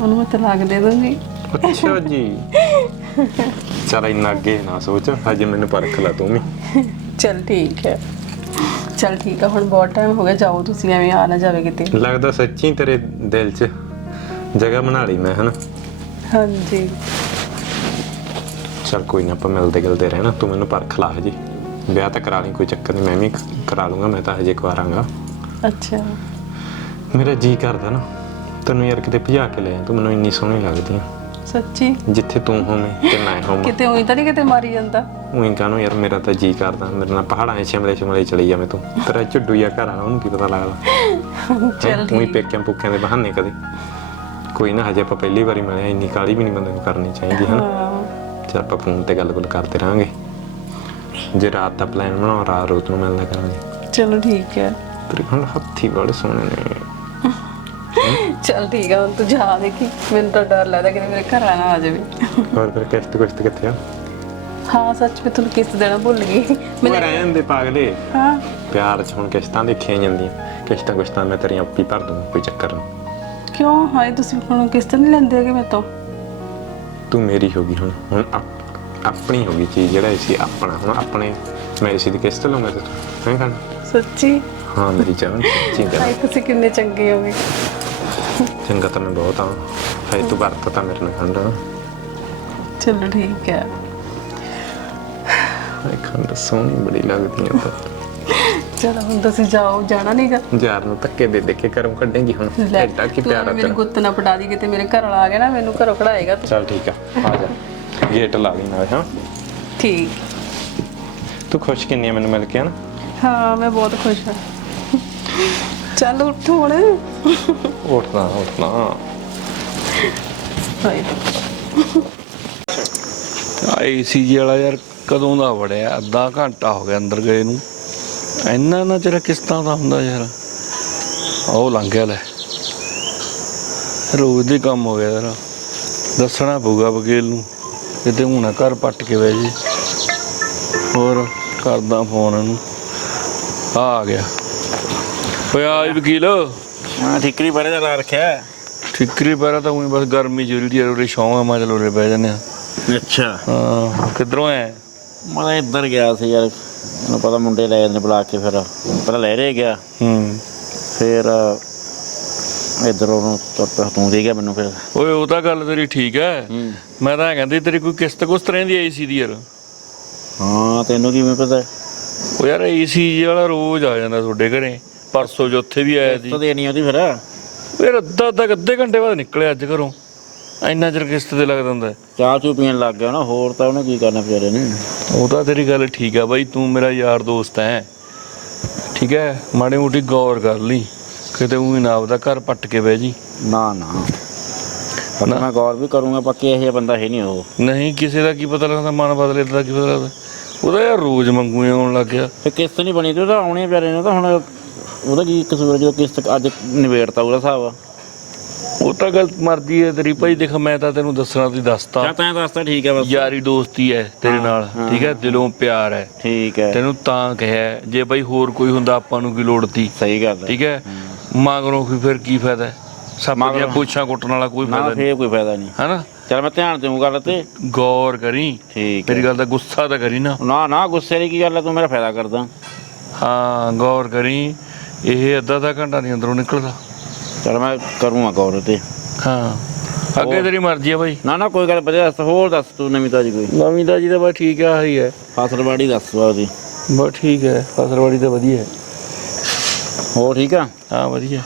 ਉਹਨੂੰ ਮੈਂ ਤਲਾਕ ਦੇ ਦੂੰਗੀ। ਅੱਛਾ ਜੀ। ਚਲ ਇੰਨਾ ਅੱਗੇ ਨਾ ਸੋਚ ਹਜੇ ਮੈਨੂੰ ਪਰਖ ਲਾ ਤੂੰ ਵੀ। ਚਲ ਠੀਕ ਹੈ। ਚਲ ਠੀਕ ਹੈ ਹੁਣ ਬਹੁਤ ਟਾਈਮ ਹੋ ਗਿਆ ਜਾਓ ਤੁਸੀਂ ਐਵੇਂ ਆ ਨਾ ਜਾਵੇ ਕਿਤੇ। ਲੱਗਦਾ ਸੱਚੀ ਤੇਰੇ ਦਿਲ 'ਚ ਜਗ੍ਹਾ ਬਣਾ ਲਈ ਮੈਂ ਹਨਾ? ਹਾਂਜੀ। ਚਲ ਕੋਈ ਨਾ ਆਪਾਂ ਮਿਲਦੇ ਗਿਲਦੇ ਰਹਿਣਾ ਤੂੰ ਮੈਨੂੰ ਪਰਖ ਲਾ ਹਜੇ। ਵਿਆਹ ਤਾਂ ਕਰਾ ਲਈ ਕੋਈ ਚੱਕਰ ਨਹੀਂ ਮੈਂ ਵੀ ਕਰਾ ਲੂੰਗਾ ਮੈਂ ਤਾਂ ਹਜੇ ਕੁਆਰਾਂਗਾ ਅੱਛਾ। ਮੇਰਾ ਜੀ ਕਰਦਾ ਨਾ ਤੈਨੂੰ ਯਾਰ ਕਿਤੇ ਭਜਾ ਕੇ ਲੈ ਤੂੰ ਮੈਨੂੰ ਇੰਨੀ ਸੋਹਣੀ ਲੱਗਦੀ ਆ। ਸੱਚੀ? ਜਿੱਥੇ ਤੂੰ ਹੋਵੇਂ ਤੇ ਮੈਂ ਹੋਵਾਂ। ਕਿਤੇ ਉਹੀ ਤਾਂ ਨਹੀਂ ਕਿਤੇ ਮਾਰੀ ਜਾਂਦਾ? ਉਹੀ ਕਾਹਨੂੰ ਯਾਰ ਮੇਰਾ ਤਾਂ ਜੀ ਕਰਦਾ। ਮੇਰੇ ਨਾਲ ਪਹਾੜਾਂ 'ਚ ਸ਼ਿਮਲੇ ਸ਼ਿਮਲੇ ਚਲੀ ਜਾਵੇਂ ਤੂੰ। ਤੇਰਾ ਝੁੱਡੂ ਜਾਂ ਘਰ ਵਾਲਾ ਉਹਨੂੰ ਕੀ ਪਤਾ ਲੱਗਦਾ। ਚੱਲ ਉਹੀ ਪੇਕਿਆਂ ਪੁੱਕਿਆਂ ਦੇ ਬਹਾਨੇ ਕਦੇ। ਕੋਈ ਨਾ ਹਜੇ ਆਪਾਂ ਪਹਿਲੀ ਵਾਰੀ ਮਿਲੇ ਇੰਨੀ ਕਾਲੀ ਵੀ ਨਹੀਂ ਬੰਦੇ ਨੂੰ ਕਰਨੀ ਚਾਹੀਦੀ ਹਨਾ? ਹਾਂ। ਚਲ ਆਪਾਂ ਫੋਨ ਤੇ ਗੱਲ ਗੁੱਲ ਕਰਦੇ ਰਾਂਗੇ ਜੇ ਰਾਤ ਦਾ ਪਲਾਨ ਬਣਾਓ ਰਾਤ ਰੋਤ ਨੂੰ ਮਿਲਦਾ ਕਰਾਂਗੇ। ਚਲੋ ਠੀਕ ਹੈ। ਤੇਰੇ ਹੱਥੀ ਬੜੇ ਸੋਹਣੇ ਨੇ। ਚਲ ਠੀਕ ਹੁਣ ਤੂੰ ਜਾ ਦੇਖੀ। ਮੈਨੂੰ ਤਾਂ ਡਰ ਲੱਗਦਾ ਕਿ ਮੇਰੇ ਘਰ ਆਣਾ ਆ ਜਾਵੇ। ਹੋਰ ਫਿਰ ਕਿਸ਼ਤ ਕੁਸ਼ਤ ਕਿੱਥੇ ਆ? ਹਾਂ ਸੱਚ ਮੈਂ ਤੁਹਾਨੂੰ ਕਿਸ ਦੇਣਾ ਭੁੱਲ ਗਈ। ਮੈਂ ਰਹਿਣ ਦੇ ਪਾਗਲੇ। ਹਾਂ। ਪਿਆਰ 'ਚ ਹੁਣ ਕਿਸ਼ਤਾਂ ਦੇਖੀਆਂ ਜਾਂਦੀਆਂ। ਕਿਸ਼ਤਾਂ ਕੁਸ਼ਤਾਂ ਮੈਂ ਤੇਰੀਆਂ ਆਪੀ ਭਰ ਦੂੰ ਕੋਈ ਚੱਕਰ ਨਹੀਂ ਕਿਉਂ? ਹਾਏ ਤੁਸੀਂ ਹੁਣ ਕਿਸ ਨਹੀਂ ਲੈਂਦੇ ਹੈਗੇ ਮੇਰੇ ਤੋਂ? ਤੂੰ ਮੇਰੀ ਹੋ ਗਈ ਹੁਣ। ਹੁਣ ਆਪ- ਆਪਣੀ ਹੋ ਗਈ ਚੀਜ਼ ਜਿਹੜਾ ਸੀ ਆਪਣਾ। ਹੁਣ ਆਪਣੇ ਮੈਂ ਇਸੇ ਦੀ ਕਿਸ਼ਤ ਲਵਾਂਗਾ ਤੇ। ਤੂੰ ਖਾਣ ਸੱਚੀ? ਹਾਂ ਮੇਰੀ ਜਾਨ ਸੱਚੀ ਗੱਲ। ਹਾਏ ਤੁਸੀਂ ਕਿੰਨੇ ਚੰਗੇ ਹੋਗੇ ਚੰਗਾ ਤਾਂ ਮੈਂ ਬਹੁਤ ਆ। ਹੈ ਤੂੰ ਵਰਤ ਤਾਂ ਮੇਰੇ ਨਾਲ ਖੰਡ। ਚਲੋ ਠੀਕ ਹੈ। ਹੈ ਖੰਡ ਸੋਹਣੀ ਬੜੀ ਲੱਗਦੀ ਆ ਤਾਂ। ਚਲੋ ਹੁਣ ਤੁਸੀਂ ਜਾਓ ਜਾਣਾ ਨਹੀਂਗਾ ਯਾਰ ਨੂੰ ਧੱਕੇ ਦੇ ਦੇ ਕੇ ਘਰੋਂ ਕੱਢੇਂਗੀ ਹੁਣ। ਐਡਾ ਕੀ ਪਿਆਰਾ ਮੇਰੀ ਤੇਰਾ ਗੁੱਤ ਨਾ ਪਟਾ ਦੀ ਕਿਤੇ ਮੇਰੇ ਘਰ ਵਾਲਾ ਆ ਗਿਆ ਨਾ ਮੈਨੂੰ ਘਰੋਂ ਕਢਾਏਗਾ ਤੂੰ। ਚੱਲ ਠੀਕ ਆ ਆ ਜਾ। ਗੇਟ ਲਾ ਲਈ ਨਾਲ ਹਾਂ। ਠੀਕ। ਤੂੰ ਖੁਸ਼ ਕਿੰਨੀ ਆ ਮੈਨੂੰ ਮਿਲ ਕੇ ਹਨ? ਹਾਂ ਮੈਂ ਬਹੁਤ ਖੁਸ਼ ਹਾਂ। ਚੱਲ ਉੱਠ ਹੁਣ। ਉੱਠਣਾ ਉੱਠਣਾ। ਏਸੀ ਜੀ ਵਾਲਾ ਯਾਰ ਕਦੋਂ ਦਾ ਵੜਿਆ? ਅੱਧਾ ਘੰਟਾ ਹੋ ਗਿਆ ਅੰਦਰ ਗਏ ਨੂੰ। ਇੰਨਾ ਨਾ ਚਿਰ ਕਿਸ਼ਤਾਂ ਦਾ ਹੁੰਦਾ ਯਾਰ। ਉਹ ਲੰਘ ਗਿਆ ਲੈ। ਰੋਜ਼ ਦੇ ਕੰਮ ਹੋ ਗਿਆ ਯਾਰ। ਦੱਸਣਾ ਪਊਗਾ ਵਕੀਲ ਨੂੰ। ਕਿਤੇ ਹੁਣ ਘਰ ਪੱਟ ਕੇ ਬਹਿ ਜੀ। ਹੋਰ ਕਰਦਾ ਫੋਨ ਇਹਨੂੰ। ਆ ਗਿਆ। ਓਏ ਆ ਜੀ ਵਕੀਲ। ਹਾਂ ਠੀਕਰੀ ਬਾਰੇ ਦਾ ਲਾ ਰੱਖਿਆ। ਠਿਕਰੀ ਪੈਰਾ ਤਾਂ ਉਹੀ ਬਸ ਗਰਮੀ ਜੁਲਦੀ ਆ ਉਰੇ ਸ਼ੌਂਕ ਆ ਮੈਂ ਚਲੋ ਉਰੇ ਬਹਿ ਜਾਂਦੇ ਆ ਅੱਛਾ। ਹਾਂ ਕਿੱਧਰੋਂ ਆਇਆ? ਮੈਂ ਇੱਧਰ ਗਿਆ ਸੀ ਯਾਰ ਮੈਨੂੰ ਪਤਾ ਮੁੰਡੇ ਲੈ ਜਾਂਦੇ ਬੁਲਾ ਕੇ ਫਿਰ। ਪਹਿਲਾਂ ਲੈ ਰੇ ਗਿਆ। ਹੂੰ। ਫਿਰ ਇੱਧਰ ਉਹਨੂੰ ਤੁਰ ਤੂੰ ਦੇ ਗਿਆ ਮੈਨੂੰ ਫਿਰ। ਓਏ ਉਹ ਤਾਂ ਗੱਲ ਤੇਰੀ ਠੀਕ ਹੈ। ਹੂੰ। ਮੈਂ ਤਾਂ ਕਹਿੰਦੀ ਤੇਰੀ ਕੋਈ ਕਿਸ਼ਤ ਕੁਸਤ ਰਹਿੰਦੀ ਐ ਏਸੀ ਦੀ ਯਾਰ? ਹਾਂ ਤੈਨੂੰ ਕਿਵੇਂ ਪਤਾ? ਉਹ ਯਾਰ ਏਸੀ ਵਾਲਾ ਰੋਜ਼ ਆ ਜਾਂਦਾ ਤੁਹਾਡੇ ਘਰੇ। ਪਰਸੋਂ ਜੋ ਉੱਥੇ ਵੀ ਆਇਆ ਸੀ। ਤਾਂ ਦੇਣੀ ਉਹਦੀ ਫਿਰ। ਯਾਰ ਅੱਧਾ ਅੱਧਾ ਅੱਧੇ ਘੰਟੇ ਬਾਅਦ ਨਿਕਲਿਆ ਅੱਜ ਘਰੋਂ। ਇੰਨਾ ਚਿਰ ਕਿਸ਼ਤ ਤੇ ਲੱਗ ਜਾਂਦਾ। ਚਾਹ ਚੂ ਪੀਣ ਲੱਗ ਗਿਆ ਨਾ ਹੋਰ ਤਾਂ ਉਹਨੇ ਕੀ ਕਰਨਾ ਵਿਚਾਰੇ ਨੇ। ਉਹ ਤਾਂ ਤੇਰੀ ਗੱਲ ਠੀਕ ਆ ਬਾਈ ਤੂੰ ਮੇਰਾ ਯਾਰ ਦੋਸਤ ਹੈ ਠੀਕ ਹੈ ਮਾੜੀ ਮੋਟੀ ਗੌਰ ਕਰ ਲਈ। ਕਿਤੇ ਉਹ ਨਾ ਆਪਦਾ ਘਰ ਪੱਟ ਕੇ ਬਹਿ ਜੀ। ਨਾ ਨਾ। ਪਰ ਮੈਂ ਗੌਰ ਵੀ ਕਰੂੰਗਾ ਪੱਕੇ ਇਹ ਬੰਦਾ ਹੈ ਨਹੀਂ ਉਹ। ਨਹੀਂ ਕਿਸੇ ਦਾ ਕੀ ਪਤਾ ਲੱਗਦਾ ਮਨ ਬਦਲੇ ਦਾ ਕੀ ਪਤਾ ਲੱਗਦਾ। ਉਹਦਾ ਯਾਰ ਰੋਜ਼ ਮੰਗੂ ਆਉਣ ਲੱਗ ਗਿਆ। ਤੇ ਕਿਸ਼ਤ ਨਹੀਂ ਬਣੀ ਤੇ ਉਹਦਾ ਆਉਣੇ ਵਿਚਾਰੇ ਨੇ ਤਾਂ ਹੁਣ ਉਹਦਾ ਕੀ ਕਸੂਰ ਜਦੋਂ ਕਿਸ਼ਤ ਅੱਜ ਨਿਬੇੜਤਾ ਉਹਦਾ ਹਿਸਾਬ ਉਹ ਤਾਂ ਗਲਤ ਮਰਜ਼ੀ ਹੈ ਤੇਰੀ। ਭਾਈ ਦੇਖ ਮੈਂ ਤਾਂ ਤੈਨੂੰ ਦੱਸਣਾ ਤੀ ਦੱਸਤਾ। ਜਾਂ ਤਾਂ ਦੱਸਦਾ ਠੀਕ ਹੈ ਬਸ। ਯਾਰੀ ਦੋਸਤੀ ਹੈ ਤੇਰੇ ਨਾਲ ਠੀਕ ਹੈ ਦਿਲੋਂ ਪਿਆਰ ਹੈ ਠੀਕ ਹੈ ਤੈਨੂੰ ਤਾਂ ਕਿਹਾ ਜੇ ਬਈ ਹੋਰ ਕੋਈ ਹੁੰਦਾ ਆਪਾਂ ਨੂੰ ਕੀ ਲੋੜ ਤੀ? ਸਹੀ ਗੱਲ ਹੈ ਠੀਕ ਹੈ। ਮਗਰੋਂ ਕੋਈ ਫਿਰ ਕੀ ਫਾਇਦਾ ਹੈ? ਸੱਪ ਦੀਆਂ ਪੁੱਛਾਂ ਕੁੱਟਣ ਵਾਲਾ ਕੋਈ ਨਾ ਫਾਇਦਾ ਨਹੀਂ। ਫੇਰ ਕੋਈ ਫਾਇਦਾ ਨਹੀਂ। ਹੈਨਾ? ਚਲ ਮੈਂ ਧਿਆਨ ਦੇਵਾਂ ਗੱਲ ਤੇ। ਗੌਰ ਕਰੀ। ਠੀਕ ਮੇਰੀ ਹੈ ਗੱਲ ਦਾ ਗੁੱਸਾ ਤਾਂ ਕਰੀ ਨਾ। ਨਾ ਨਾ ਗੁੱਸੇ ਦੀ ਕੀ ਗੱਲ ਹੈ ਤੂੰ ਮੇਰਾ ਫਾਇਦਾ ਕਰਦਾ। ਹਾਂ ਗੌਰ ਕਰੀ। ਇਹ ਅੱਧਾ ਦਾ ਘੰਟਾ ਨਹੀਂ ਅੰਦਰੋਂ ਨਿਕਲਦਾ। ਚਲ ਮੈਂ ਕਰੂੰਗਾ ਗੌਰ ਤੇ। ਹਾਂ। ਅੱਗੇ ਤੇਰੀ ਮਰਜ਼ੀ ਹੈ ਬਾਈ। ਨਾ ਨਾ ਕੋਈ ਗੱਲ ਵਧੀਆ ਦੱਸ ਹੋਰ ਦੱਸ ਤੂੰ ਨਵੀਂ ਤਾਜੀ ਕੋਈ? ਨਵੀਂ ਦਾ ਜੀ ਤਾਂ ਬਸ ਠੀਕ ਆ ਹੀ ਹੈ। ਫਸਲਵਾੜੀ ਦੱਸ ਉਹਦੀ ਬਸ ਠੀਕ ਹੈ ਫਸਲਵਾੜੀ ਤਾਂ ਵਧੀਆ ਹੈ। ਹੋਰ ਠੀਕ ਆ? ਹਾਂ ਵਧੀਆ।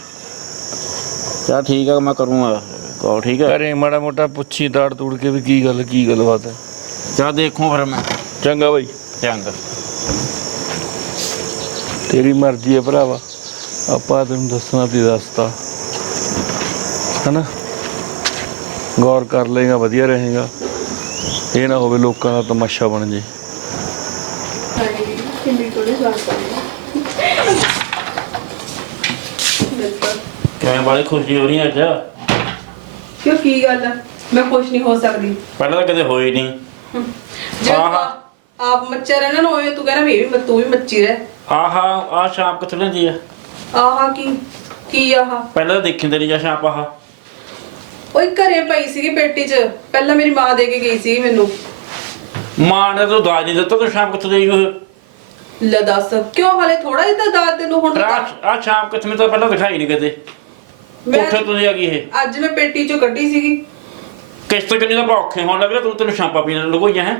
ਚਲ ਠੀਕ ਆ ਮੈਂ ਕਰੂੰਗਾ ਗੌਰ ਠੀਕ ਆ? ਘਰੇ ਮਾੜਾ ਮੋਟਾ ਪੁੱਛੀ ਤਾੜ ਤੂੜ ਕੇ ਵੀ ਕੀ ਗੱਲ ਕੀ ਗੱਲਬਾਤ ਹੈ। ਚਲ ਦੇਖੂੰ ਫਿਰ ਮੈਂ। ਚੰਗਾ ਬਾਈ। ਦੇ ਤੇਰੀ ਮਰਜ਼ੀ ਹੈ ਭਰਾਵਾ। ਆਪਾਂ ਤੈਨੂੰ ਦੱਸਣਾ ਤੇ ਦੱਸਤਾ ਹਨਾ? ਗੌਰ ਕਰ ਲੇਗਾ ਵਧੀਆ ਰਹੇਗਾ। ਇਹ ਨਾ ਹੋਵੇ ਲੋਕਾਂ ਦਾ ਤਮਾਸ਼ਾ ਬਣ ਜੇ। ਕਿੰਨੀ ਕੋਲੇ ਗੱਲ ਕਿਵੇਂ ਬਾਲੀ ਖੁਸ਼ੀ ਹੋ ਰਹੀ ਹੈ ਅੱਜ। ਕਿਉਂ ਕੀ ਗੱਲ ਹੈ ਮੈਂ ਖੁਸ਼ ਨਹੀਂ ਹੋ ਸਕਦੀ। ਪਹਿਲਾਂ ਤਾਂ ਕਦੇ ਹੋਈ ਨਹੀਂ। ਜੇ ਤੂੰ ਆਹਾ। ਆ- ਆਪ ਮੱਚਾ ਰਹਿਣਾ ਨਾ ਹੋਏ ਤੂੰ ਕਹਿੰਦਾ ਮੈਂ ਵੀ ਤੂੰ ਵੀ ਮੱਚੀ ਰਹਿ। ਆਹਾ ਆ ਸ਼ਾਪ ਕਿੱਥੋਂ ਲੈਂਦੀ ਆ? ਆਹਾ ਕੀ ਕੀ ਆਹਾ? ਪਹਿਲਾਂ ਤਾਂ ਦੇਖੀ ਤੇ ਨਹੀਂ ਜਾ ਸ਼ਾਪ ਆਹ। ਓਏ ਘਰੇ ਪਈ ਸੀਗੀ ਪੇਟੀ 'ਚ। ਪਹਿਲਾਂ ਮੇਰੀ ਮਾਂ ਦੇ ਕੇ ਗਈ ਸੀ ਮੈਨੂੰ। ਮਾਂ ਨੇ ਤਾਂ ਦਾਜ ਨਹੀਂ ਦਿੱਤਾ ਤੂੰ ਸ਼ਾਪ ਕਿੱਥੋਂ ਦੇਈ ਉਹ? ਲੈ ਦੱਸ ਕਿਉਂ ਹਾਲੇ ਥੋੜਾ ਜਿਹਾ ਤਾਂ ਦਾਦ ਤੈਨੂੰ ਹੁਣ ਆ ਆ ਸ਼ਾਪ ਕਿੱਥੇ ਮੈਨੂੰ ਤਾਂ ਪਹਿਲਾਂ ਦਿਖਾਈ ਨਹੀਂ ਕਦੇ। ਮੈਂ ਉੱਥੇ ਤੋਂ ਆ ਗਈ ਇਹ। ਅੱਜ ਮੈਂ ਪੇਟੀ 'ਚੋਂ ਕੱਢੀ ਸੀਗੀ। ਕਿਸ਼ਤ ਕਿੰਨੀ ਦਾ ਔਖੇ ਹੋਣ ਲੱਗ ਰਿਹਾ ਤੂੰ ਤੈਨੂੰ ਸ਼ਾਪਾ ਪੀਣ ਨੂੰ ਲਗੋਈਆਂ ਹੈ?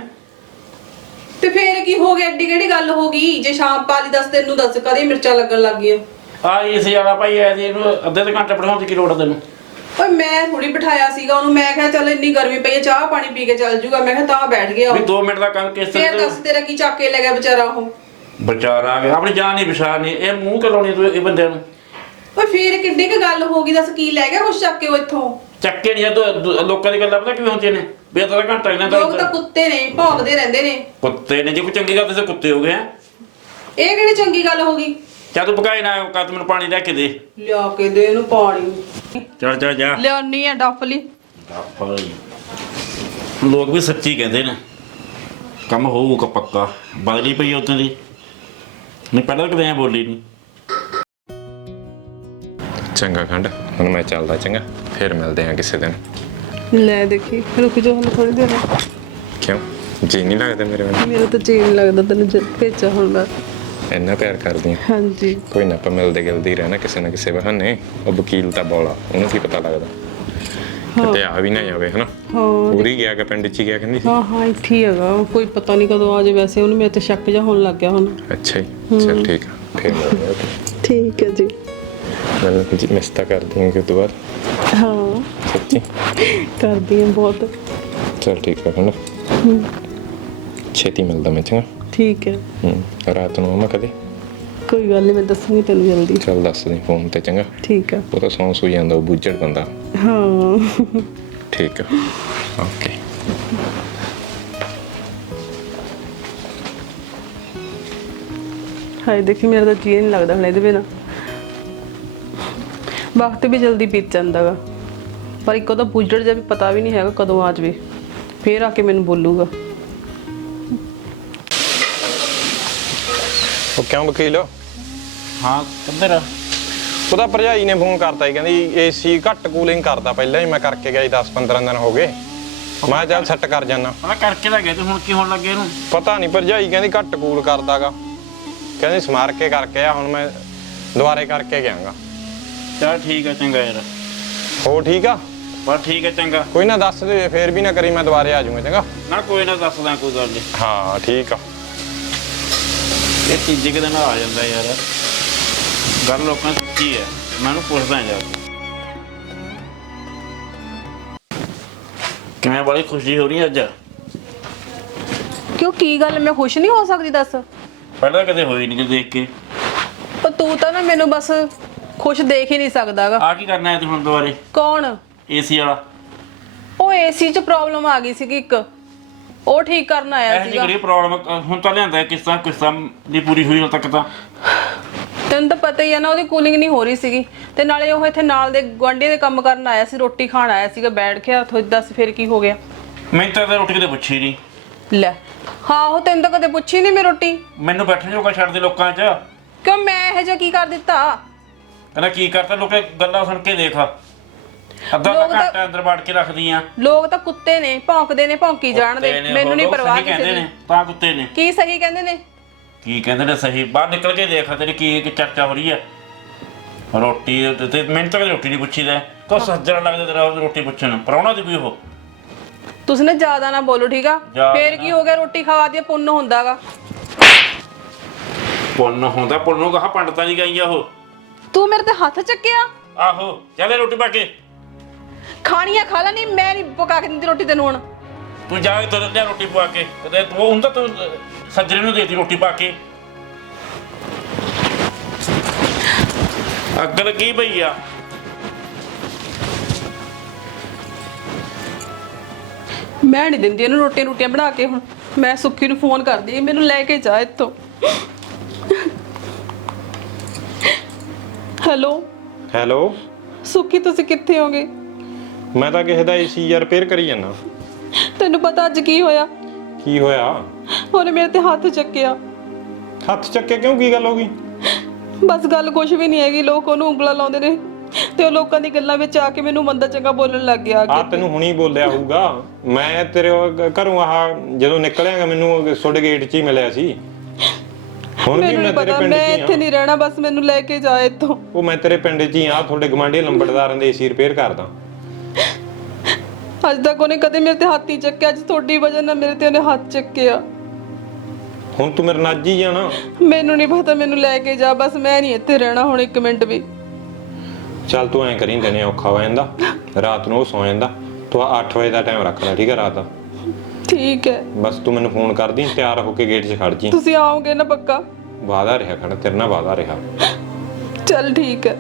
ਤੇ ਫੇਰ ਕੀ ਹੋ ਗਿਆ? ਐਡੀ ਕਿਹੜੀ ਗੱਲ ਹੋ ਗਈ? ਜੇ ਸ਼ਾਮ ਪਾਲੀ ਦੱਸ ਤੈਨੂੰ ਦੱਸ ਕਦੇ ਮਿਰਚਾਂ ਲੱਗਣ ਲੱਗ ਗਈਆਂ। ਆ ਇਸ ਵਾਲਾ ਭਾਈ ਐ ਦੀ ਇਹਨੂੰ ਅੱਧੇ ਤੇ ਘੰਟੇ ਦੀ ਕੀ ਲੋੜ ਆ ਤੈਨੂੰ? ਓਏ ਮੈਂ ਥੋੜੀ ਬਿਠਾਇਆ ਸੀਗਾ ਉਹਨੂੰ ਮੈਂ ਕਿਹਾ ਚੱਲ ਇੰਨੀ ਗਰਮੀ ਪਈ ਹੈ ਚਾਹ ਪਾਣੀ ਪੀ ਕੇ ਚੱਲ ਜੂਗਾ ਮੈਂ ਕਿਹਾ ਤਾਂ ਬੈਠ ਗਿਆ ਵੀ ਉਹ 2 ਮਿੰਟ ਦਾ ਕੰਮ ਕਿਸ਼ਤ ਫੇਰ ਦੱਸ ਤੇਰਾ ਕੀ ਚੱਕ ਕੇ ਲੈ ਗਿਆ ਵਿਚਾਰਾ ਉਹ। ਵਿਚਾਰ ਆ ਗਿਆ। ਆਪਣੀ ਜਾਨ ਨਹੀਂ ਵਿਚਾਰ ਨਹੀਂ ਇਹ ਮੂੰਹ ਕਰਾਉਣੀ ਤੂੰ ਇਹ ਬੰਦੇ ਨੂੰ? ਓਏ ਫੇਰ ਕਿੱਡੀ ਕੁ ਗੱਲ ਹੋ ਗਈ ਦੱਸ ਕੀ ਲੈ ਗਿਆ ਕੁਛ ਚੱਕ ਕੇ ਉਹ ਇੱਥੋਂ? ਚੱਕੇ ਨਹੀਂ ਤੂੰ ਲੋਕਾਂ ਦੀ ਗੱਲਾਂ ਪਤਾ ਕਿਵੇਂ ਹੁੰਦੀਆਂ ਨੇ? ਵੀ ਤਾਂ ਘੰਟਾ ਇਹਨਾਂ ਲੋਕ ਤਾਂ ਦਾ ਕੁੱਤੇ ਨੇ ਭੌਂਕਦੇ ਰਹਿੰਦੇ ਨੇ। ਕੁੱਤੇ ਨੇ ਜੇ ਕੋਈ ਚੰਗੀ ਗੱਲ ਤੇ ਕੁੱਤੇ ਹੋ ਗਏ ਆ। ਇਹ ਕਿਹੜੀ ਚੰਗੀ ਗੱਲ ਹੋ ਗਈ? ਚੱਲ ਤੂੰ ਪਕਾਈ ਨਾ ਕਾ ਤੂੰ ਮੈਨੂੰ ਪਾਣੀ ਲੈ ਕੇ ਦੇ। ਲਿਆ ਕੇ ਦੇ ਇਹਨੂੰ ਪਾਣੀ। ਚੱਲ ਚੱਲ ਜਾ। ਲਿਆਉਣੀ ਆ ਡਫਲੀ। ਲੋਕ ਵੀ ਸੱਚੀ ਕਹਿੰਦੇ ਨੇ ਕੰਮ ਹੋਊਗਾ ਪੱਕਾ। ਬਦਲੀ ਪਈ ਉਦੋਂ ਦੀ। ਨਹੀਂ ਪਹਿਲਾਂ ਕਦੇ ਐ ਬੋਲੀ ਨਹੀਂ ਚੰਗਾ ਖੰਡ ਹੁਣ ਮੈਂ ਚੱਲਦਾ ਚੰਗਾ। ਫਿਰ ਮਿਲਦੇ ਹਾਂ ਕਿਸੇ ਦਿਨ। ਲੈ ਦੇਖੀ ਰੁਕ ਜਾ ਹੁਣ ਥੋੜੀ ਦੇਰ। ਕਿਉਂ? ਜੀ ਨਹੀਂ ਲੱਗਦਾ ਮੇਰੇ ਵੱਲ। ਮੇਰਾ ਤਾਂ ਚੇਨ ਲੱਗਦਾ ਤੈਨੂੰ ਜਦ ਭੇਜਾ ਹੁਣ ਮੈਂ। ਇੰਨਾ ਪਿਆਰ ਕਰਦੀ ਹਾਂ। ਹਾਂਜੀ। ਕੋਈ ਨਾ ਆਪਾਂ ਮਿਲਦੇ ਗਿਲਦੇ ਹੀ ਰਹਿਣਾ ਕਿਸੇ ਨਾ ਕਿਸੇ ਬਹਾਨੇ। ਉਹ ਵਕੀਲ ਤਾਂ ਬੋਲਾ ਉਹਨੂੰ ਕੀ ਪਤਾ ਲੱਗਦਾ। ਕਿਤੇ ਆ ਵੀ ਨਾ ਜਾਵੇ ਹਨਾ? ਹਾਂ ਪੂਰੀ ਗਿਆ ਕਿ ਪਿੰਡ ਚ ਹੀ ਗਿਆ ਕਹਿੰਦੀ ਸੀ? ਹਾਂ ਹਾਂ ਇੱਥੇ ਹੀ ਹੈਗਾ। ਕੋਈ ਪਤਾ ਨਹੀਂ ਕਦੋਂ ਆ ਜੇ ਵੈਸੇ ਉਹਨੂੰ ਮੇਰੇ ਤੇ ਸ਼ੱਕ ਜਿਹਾ ਹੋਣ ਲੱਗ ਗਿਆ ਹੁਣ। ਅੱਛਾ ਜੀ। ਚਲ ਠੀਕ ਆ। ਫਿਰ ਮਿਲਦੇ ਹਾਂ ਠੀਕ ਹੈ ਜੀ। ਮੈਨੂੰ ਜੀ ਮਿਸ ਤਾਂ ਕਰਦੀ ਹਾਂ ਕਿ ਦੁਬਾਰ ਹਾਂ। ਸੱਚੀ? ਕਰਦੀ ਹਾਂ ਬਹੁਤ। ਚਲ ਠੀਕ ਆ ਖੰਡ ਛੇਤੀ ਮਿਲਦਾ ਮੈਂ ਚੰਗਾ। ਠੀਕ ਹੈ। ਹੂੰ ਰਾਤ ਨੂੰ ਆਵਾਂ ਕਦੇ? ਕੋਈ ਗੱਲ ਨਹੀਂ ਮੈਂ ਦੱਸੂਗੀ ਤੈਨੂੰ ਜਲਦੀ। ਚੱਲ ਦੱਸ ਦੇ ਫੋਨ ਤੇ ਚੰਗਾ? ਠੀਕ ਹੈ। ਉਹ ਤਾਂ ਸੌਂ ਸੂ ਜਾਂਦਾ ਉਹ ਬੁੱਝੜ ਬੰਦਾ। ਹਾਂ। ਠੀਕ ਆ ਓਕੇ। ਹਾਏ ਦੇਖੀ ਮੇਰਾ ਤਾਂ ਜੀ ਨਹੀਂ ਲੱਗਦਾ ਹੁਣ ਇਹਦੇ ਬਿਨਾ। ਵਕਤ ਵੀ ਜਲਦੀ ਬੀਤ ਜਾਂਦਾਗਾ। ਪਰ ਇੱਕ ਉਹਦਾ ਪੁੱਜੜ ਜਿਹਾ ਵੀ ਪਤਾ ਵੀ ਨਹੀਂ ਹੈਗਾ ਕਦੋਂ ਆ ਜਾਵੇ। ਫੇਰ ਆ ਕੇ ਮੈਨੂੰ ਬੋਲੂਗਾ। ਉਹ ਕਿਉਂ ਵਕੀਲ ਹਾਂ ਕਿੱਧਰ ਉਹਦਾ ਭਰਜਾਈ ਨੇ ਫੋਨ ਕਰਤਾ ਸੀ ਕਹਿੰਦੀ ਏਸੀ ਘੱਟ ਕੂਲਿੰਗ ਕਰਦਾ ਪਹਿਲਾਂ ਹੀ ਮੈਂ ਕਰਕੇ ਗਿਆ 10 15 ਦਿਨ ਹੋ ਗਏ। ਮੈਂ ਚੱਲ ਸੈੱਟ ਕਰ ਜਾਨਾ। ਮੈਂ ਕਰਕੇ ਤਾਂ ਗਿਆ ਤੇ ਹੁਣ ਕੀ ਹੋਣ ਲੱਗੇ ਇਹਨੂੰ? ਪਤਾ ਨਹੀਂ ਭਰਜਾਈ ਕਹਿੰਦੀ ਘੱਟ ਕੂਲ ਕਰਦਾਗਾ। ਕਹਿੰਦੀ ਸਮਾਰ ਕੇ ਕਰਕੇ ਆ ਹੁਣ ਮੈਂ ਦੁਬਾਰੇ ਕਰਕੇ ਗਿਆਗਾ। ਚਲ ਠੀਕ ਹੈ ਚੰਗਾ ਯਾਰ। ਹੋ ਠੀਕ ਆ? ਬਸ ਠੀਕ ਹੈ ਚੰਗਾ। ਕੋਈ ਨਾ ਦੱਸ ਦੇ ਫੇਰ ਵੀ ਨਾ ਕਰੀ ਮੈਂ ਦੁਬਾਰੇ ਆ ਜਾਊਂਗਾ ਚੰਗਾ? ਨਾ ਕੋਈ ਨਾ ਦੱਸਦਾ ਕੋਈ ਗੱਲ ਨਹੀਂ ਹਾਂ ਠੀਕ ਆ। ਇਹ ਤੀਜੇ ਕੁ ਦਿਨ ਆ ਜਾਂਦਾ ਯਾਰ। ਗੱਲ ਲੋਕਾਂ ਦੀ ਸੱਚੀ ਹੈ। ਮੈਂ ਉਹਨੂੰ ਪੁੱਛਦਾ ਜਾ ਕੇ। ਕਿਵੇਂ ਬੜੀ ਖੁਸ਼ੀ ਹੋ ਰਹੀ ਹੈ ਅੱਜ? ਕਿਉਂ ਕੀ ਗੱਲ? ਮੈਂ ਖੁਸ਼ ਨਹੀਂ ਹੋ ਸਕਦੀ ਦੱਸ। ਪਹਿਲਾਂ ਕਦੇ ਹੋਈ ਨਹੀਂ ਦੇਖ ਕੇ। ਪਰ ਤੂੰ ਤਾਂ ਨਾ ਮੈਨੂੰ ਬਸ ਖੁਸ਼ ਦੇਖ ਹੀ ਨਹੀਂ ਸਕਦਾਗਾ। ਆ ਕੀ ਕਰਨਾ ਹੈ ਤੂੰ ਹੁਣ ਦੁਬਾਰੇ? ਕੌਣ? ਏਸੀ ਵਾਲਾ। ਉਹ ਏਸੀ 'ਚ ਪ੍ਰੋਬਲਮ ਆ ਗਈ ਸੀਗੀ ਇੱਕ। ਉਹ ਠੀਕ ਕਰਨ ਆਇਆ ਇਹ ਜੀ ਸੀਗਾ। ਕਰੀ ਪ੍ਰੋਬਲਮ ਹੁਣ ਤਾਂ ਲਿਆਂਦਾ ਹੈ ਕਿਸ਼ਤਾਂ ਕਿਸ਼ਤਾਂ ਦੀ ਪੂਰੀ ਹੋਈ ਹਾਲ ਤੱਕ ਤਾਂ। ਤੈਨੂੰ ਤਾਂ ਪਤਾ ਹੀ ਆ ਨਾ ਉਹਦੀ ਕੂਲਿੰਗ ਨਹੀਂ ਹੋ ਰਹੀ ਸੀਗੀ। ਤੇ ਨਾਲੇ ਉਹ ਇੱਥੇ ਨਾਲ ਦੇ ਗੁਆਂਢੀ ਦੇ ਕੰਮ ਕਰਨ ਆਇਆ ਸੀ ਰੋਟੀ ਖਾਣ ਆਇਆ ਸੀਗਾ ਬੈਠ ਕੇ ਉੱਥੋਂ ਦੱਸ ਫਿਰ ਕੀ ਹੋ ਗਿਆ? ਮੈਂ ਤਾਂ ਇਹਦਾ ਰੋਟੀ ਕਿਤੇ ਪੁੱਛੀ ਨਹੀਂ। ਲੈ ਹਾਂ ਉਹ ਤੈਨੂੰ ਤਾਂ ਕਦੇ ਪੁੱਛੀ ਨਹੀਂ ਮੇਰੀ ਰੋਟੀ? ਮੈਨੂੰ ਬੈਠਣ ਜੋਗਾ ਛੱਡ ਦੇ ਲੋਕਾਂ 'ਚ। ਕਿਉਂ ਮੈਂ ਇਹ ਜਿਹਾ ਕੀ ਕਰ ਦਿੱਤਾ? ਕਹਿੰਦਾ ਕੀ ਕਰਤਾ ਲੋਕੇ ਗੱਲਾਂ ਸੁਣ ਕੇ ਦੇਖ। ਅੱਧਾ ਲੋਕ ਤਾਂ- ਘੰਟਾ ਅੰਦਰ ਵੜ ਕੇ ਰੱਖਦੀਆਂ। ਲੋਕ ਤਾਂ ਕੁੱਤੇ ਨੇ ਭੌਂਕਦੇ ਨੇ ਭੌਂਕੀ ਜਾਣਦੇ। ਕੁੱਤੇ ਨੇ, ਮੈਨੂੰ ਉਹ ਨਹੀਂ ਲੋਕ ਪਰਵਾਹ ਸਹੀ ਕਿਸੇ ਕਹਿੰਦੇ ਦੀ। ਨੇ ਤਾਂ ਕੁੱਤੇ ਨੇ। ਕੀ ਸਹੀ ਕਹਿੰਦੇ ਨੇ? ਕੀ ਕਹਿੰਦੇ ਨੇ ਸਹੀ? ਬਾਹਰ ਨਿਕਲ ਕੇ ਦੇਖ ਤੇਰੀ ਕੀ ਕੀ ਚਰਚਾ ਹੋ ਰਹੀ ਹੈ ਰੋਟੀ ਤੇ- ਤੇ ਕਦੇ ਰੋਟੀ ਨਹੀਂ ਪੁੱਛੀਦਾ ਕੋ ਸੱਜਣ ਲੱਗਦਾ ਤੇਰਾ ਉਹ ਰੋਟੀ ਪੁੱਛਣ। ਪਰੌਣਾ ਦੀ ਕੋਈ ਉਹ। ਤੁਸੀਂ ਨਾ ਜ਼ਿਆਦਾ ਨਾ ਬੋਲੋ ਠੀਕ ਆ? ਜ਼ਿਆਦਾ ਫੇਰ ਕੀ ਹੋ ਗਿਆ? ਰੋਟੀ ਖਵਾ ਦੀ ਪੁੰਨ ਹੁੰਦਾਗਾ। ਪੁੰਨ ਹੁੰਦਾ ਪੁੰਨ ਨੂੰ ਕਹਾ ਪੰਡਤਾਂ ਦੀ ਗਈ ਆ ਉਹ। ਤੂੰ ਮੇਰੇ ਤੇ ਹੱਥ ਚੱਕਿਆ? ਆਹੋ ਚੱਲੇ ਰੋਟੀ ਪਾ ਕੇ। ਖਾਣੀਆਂ ਖਾ ਲੈ ਨਹੀਂ ਮੈਂ ਨਹੀਂ ਪਕਾ ਕੇ ਦਿੰਦੀ ਰੋਟੀ ਤੈਨੂੰ ਹੁਣ। ਤੂੰ ਜਾ ਕੇ ਤੁਰ ਲਿਆ ਰੋਟੀ ਪਾ ਕੇ। ਤੇ ਤੂੰ ਹੁੰਦਾ ਤੂੰ ਸੱਜਣੇ ਨੂੰ ਦੇਤੀ ਰੋਟੀ ਪਾ ਕੇ। ਅਕਲ ਕੀ ਪਈ ਆ? ਮੈਂ ਨਹੀਂ ਦਿੰਦੀ ਇਹਨੂੰ ਰੋਟੀਆਂ ਰੋਟੀਆਂ ਬਣਾ ਕੇ ਹੁਣ। ਮੈਂ ਸੁੱਖੀ ਨੂੰ ਫੋਨ ਕਰਦੀ ਮੈਨੂੰ ਲੈ ਕੇ ਜਾ ਇੱਥੋਂ। ਹੈਲੋ? ਹੈਲੋ? ਸੁੱਖੀ ਤੁਸੀਂ ਕਿੱਥੇ ਹੋਗੇ? ਮੈਂ ਤਾਂ ਕਿਸੇ ਦਾ ਏਸੀ ਯਾਰ ਰਿਪੇਅਰ ਕਰੀ ਜਾਂਦਾ। ਤੈਨੂੰ ਪਤਾ ਅੱਜ ਕੀ ਹੋਇਆ? ਕੀ ਹੋਇਆ? ਉਹਨੇ ਮੇਰੇ ਤੇ ਹੱਥ ਚੱਕਿਆ। ਹੱਥ ਚੱਕੇ ਕਿਉਂ? ਕੀ ਗੱਲ ਹੋ ਗਈ? ਬਸ ਗੱਲ ਕੁਝ ਵੀ ਨਹੀਂ ਹੈਗੀ। ਲੋਕ ਉਹਨੂੰ ਉਂਗਲਾਂ ਲਾਉਂਦੇ ਨੇ ਤੇ ਉਹ ਲੋਕਾਂ ਦੀ ਗੱਲਾਂ ਵਿੱਚ ਆ ਕੇ ਮੈਨੂੰ ਮੰਦਾ ਚੰਗਾ ਬੋਲਣ ਲੱਗ ਗਿਆ ਆ ਤੈਨੂੰ ਹੁਣੀ ਬੋਲਿਆ ਹੋਊਗਾ। ਮੈਂ ਤੇਰੇ ਘਰੋਂ ਆਹ ਜਦੋਂ ਨਿਕਲਿਆਗਾ ਮੈਨੂੰ ਤੁਹਾਡੇ ਗੇਟ 'ਚ ਹੀ ਮਿਲਿਆ ਸੀ। ਹੁਣ ਵੀ ਮੈਂ ਤੇਰੇ ਪਿੰਡ ਮੈਂ 'ਚ ਹੀ ਇੱਥੇ ਨਹੀਂ ਰਹਿਣਾ ਬਸ ਮੈਨੂੰ ਲੈ ਕੇ ਜਾ ਇੱਥੋਂ। ਉਹ ਮੈਂ ਤੇਰੇ ਪਿੰਡ 'ਚ ਹੀ ਆ ਤੁਹਾਡੇ ਗਵਾਂਢੀ ਲੰਬੜਦਾਰਾਂ ਦੇ ਏਸੀ ਰਿਪੇਅਰ ਕਰਦਾ। ਅੱਜ ਤੱਕ ਉਹਨੇ ਕਦੇ ਮੇਰੇ ਤੇ ਹੱਥ ਨਹੀਂ ਚੱਕਿਆ ਅੱਜ ਤੁਹਾਡੀ ਵਜ੍ਹਾ ਨਾਲ ਮੇਰੇ ਤੇ ਉਹਨੇ ਹੱਥ ਚੱਕਿਆ। ਹੁਣ ਤੂੰ ਮੇਰੇ ਨਾਲ ਹੀ ਜਾਣਾ। ਮੈਨੂੰ ਨਹੀਂ ਪਤਾ ਮੈਨੂੰ ਲੈ ਕੇ ਜਾ ਬਸ ਮੈਂ ਨਹੀਂ ਇੱਥੇ ਰਹਿਣਾ ਹੁਣ ਇੱਕ ਮਿੰਟ ਵੀ। ਚੱਲ ਤੂੰ ਐਂ ਕਰੀ ਦਿਨੇ ਔਖਾ ਹੋ ਜਾਂਦਾ ਰਾਤ ਨੂੰ ਉਹ ਸੌ ਜਾਂਦਾ। ਤੂੰ 8 ਵਜੇ ਦਾ ਟਾਈਮ ਰੱਖ ਲੈ ਠੀਕ ਹੈ ਰਾਤ ਦਾ। ਠੀਕ ਹੈ। ਬਸ ਤੂੰ ਮੈਨੂੰ ਫੋਨ ਕਰਦੀ ਤਿਆਰ ਹੋ ਕੇ ਗੇਟ 'ਚ ਖੜ ਜੀ। ਤੁਸੀਂ ਆਓਗੇ ਨਾ ਪੱਕਾ? ਵਾਦਾ ਰਿਹਾ ਖੜਾ ਤੇਰੇ ਨਾਲ ਵਾਦਾ ਰਿਹਾ। ਚੱਲ ਠੀਕ ਹੈ।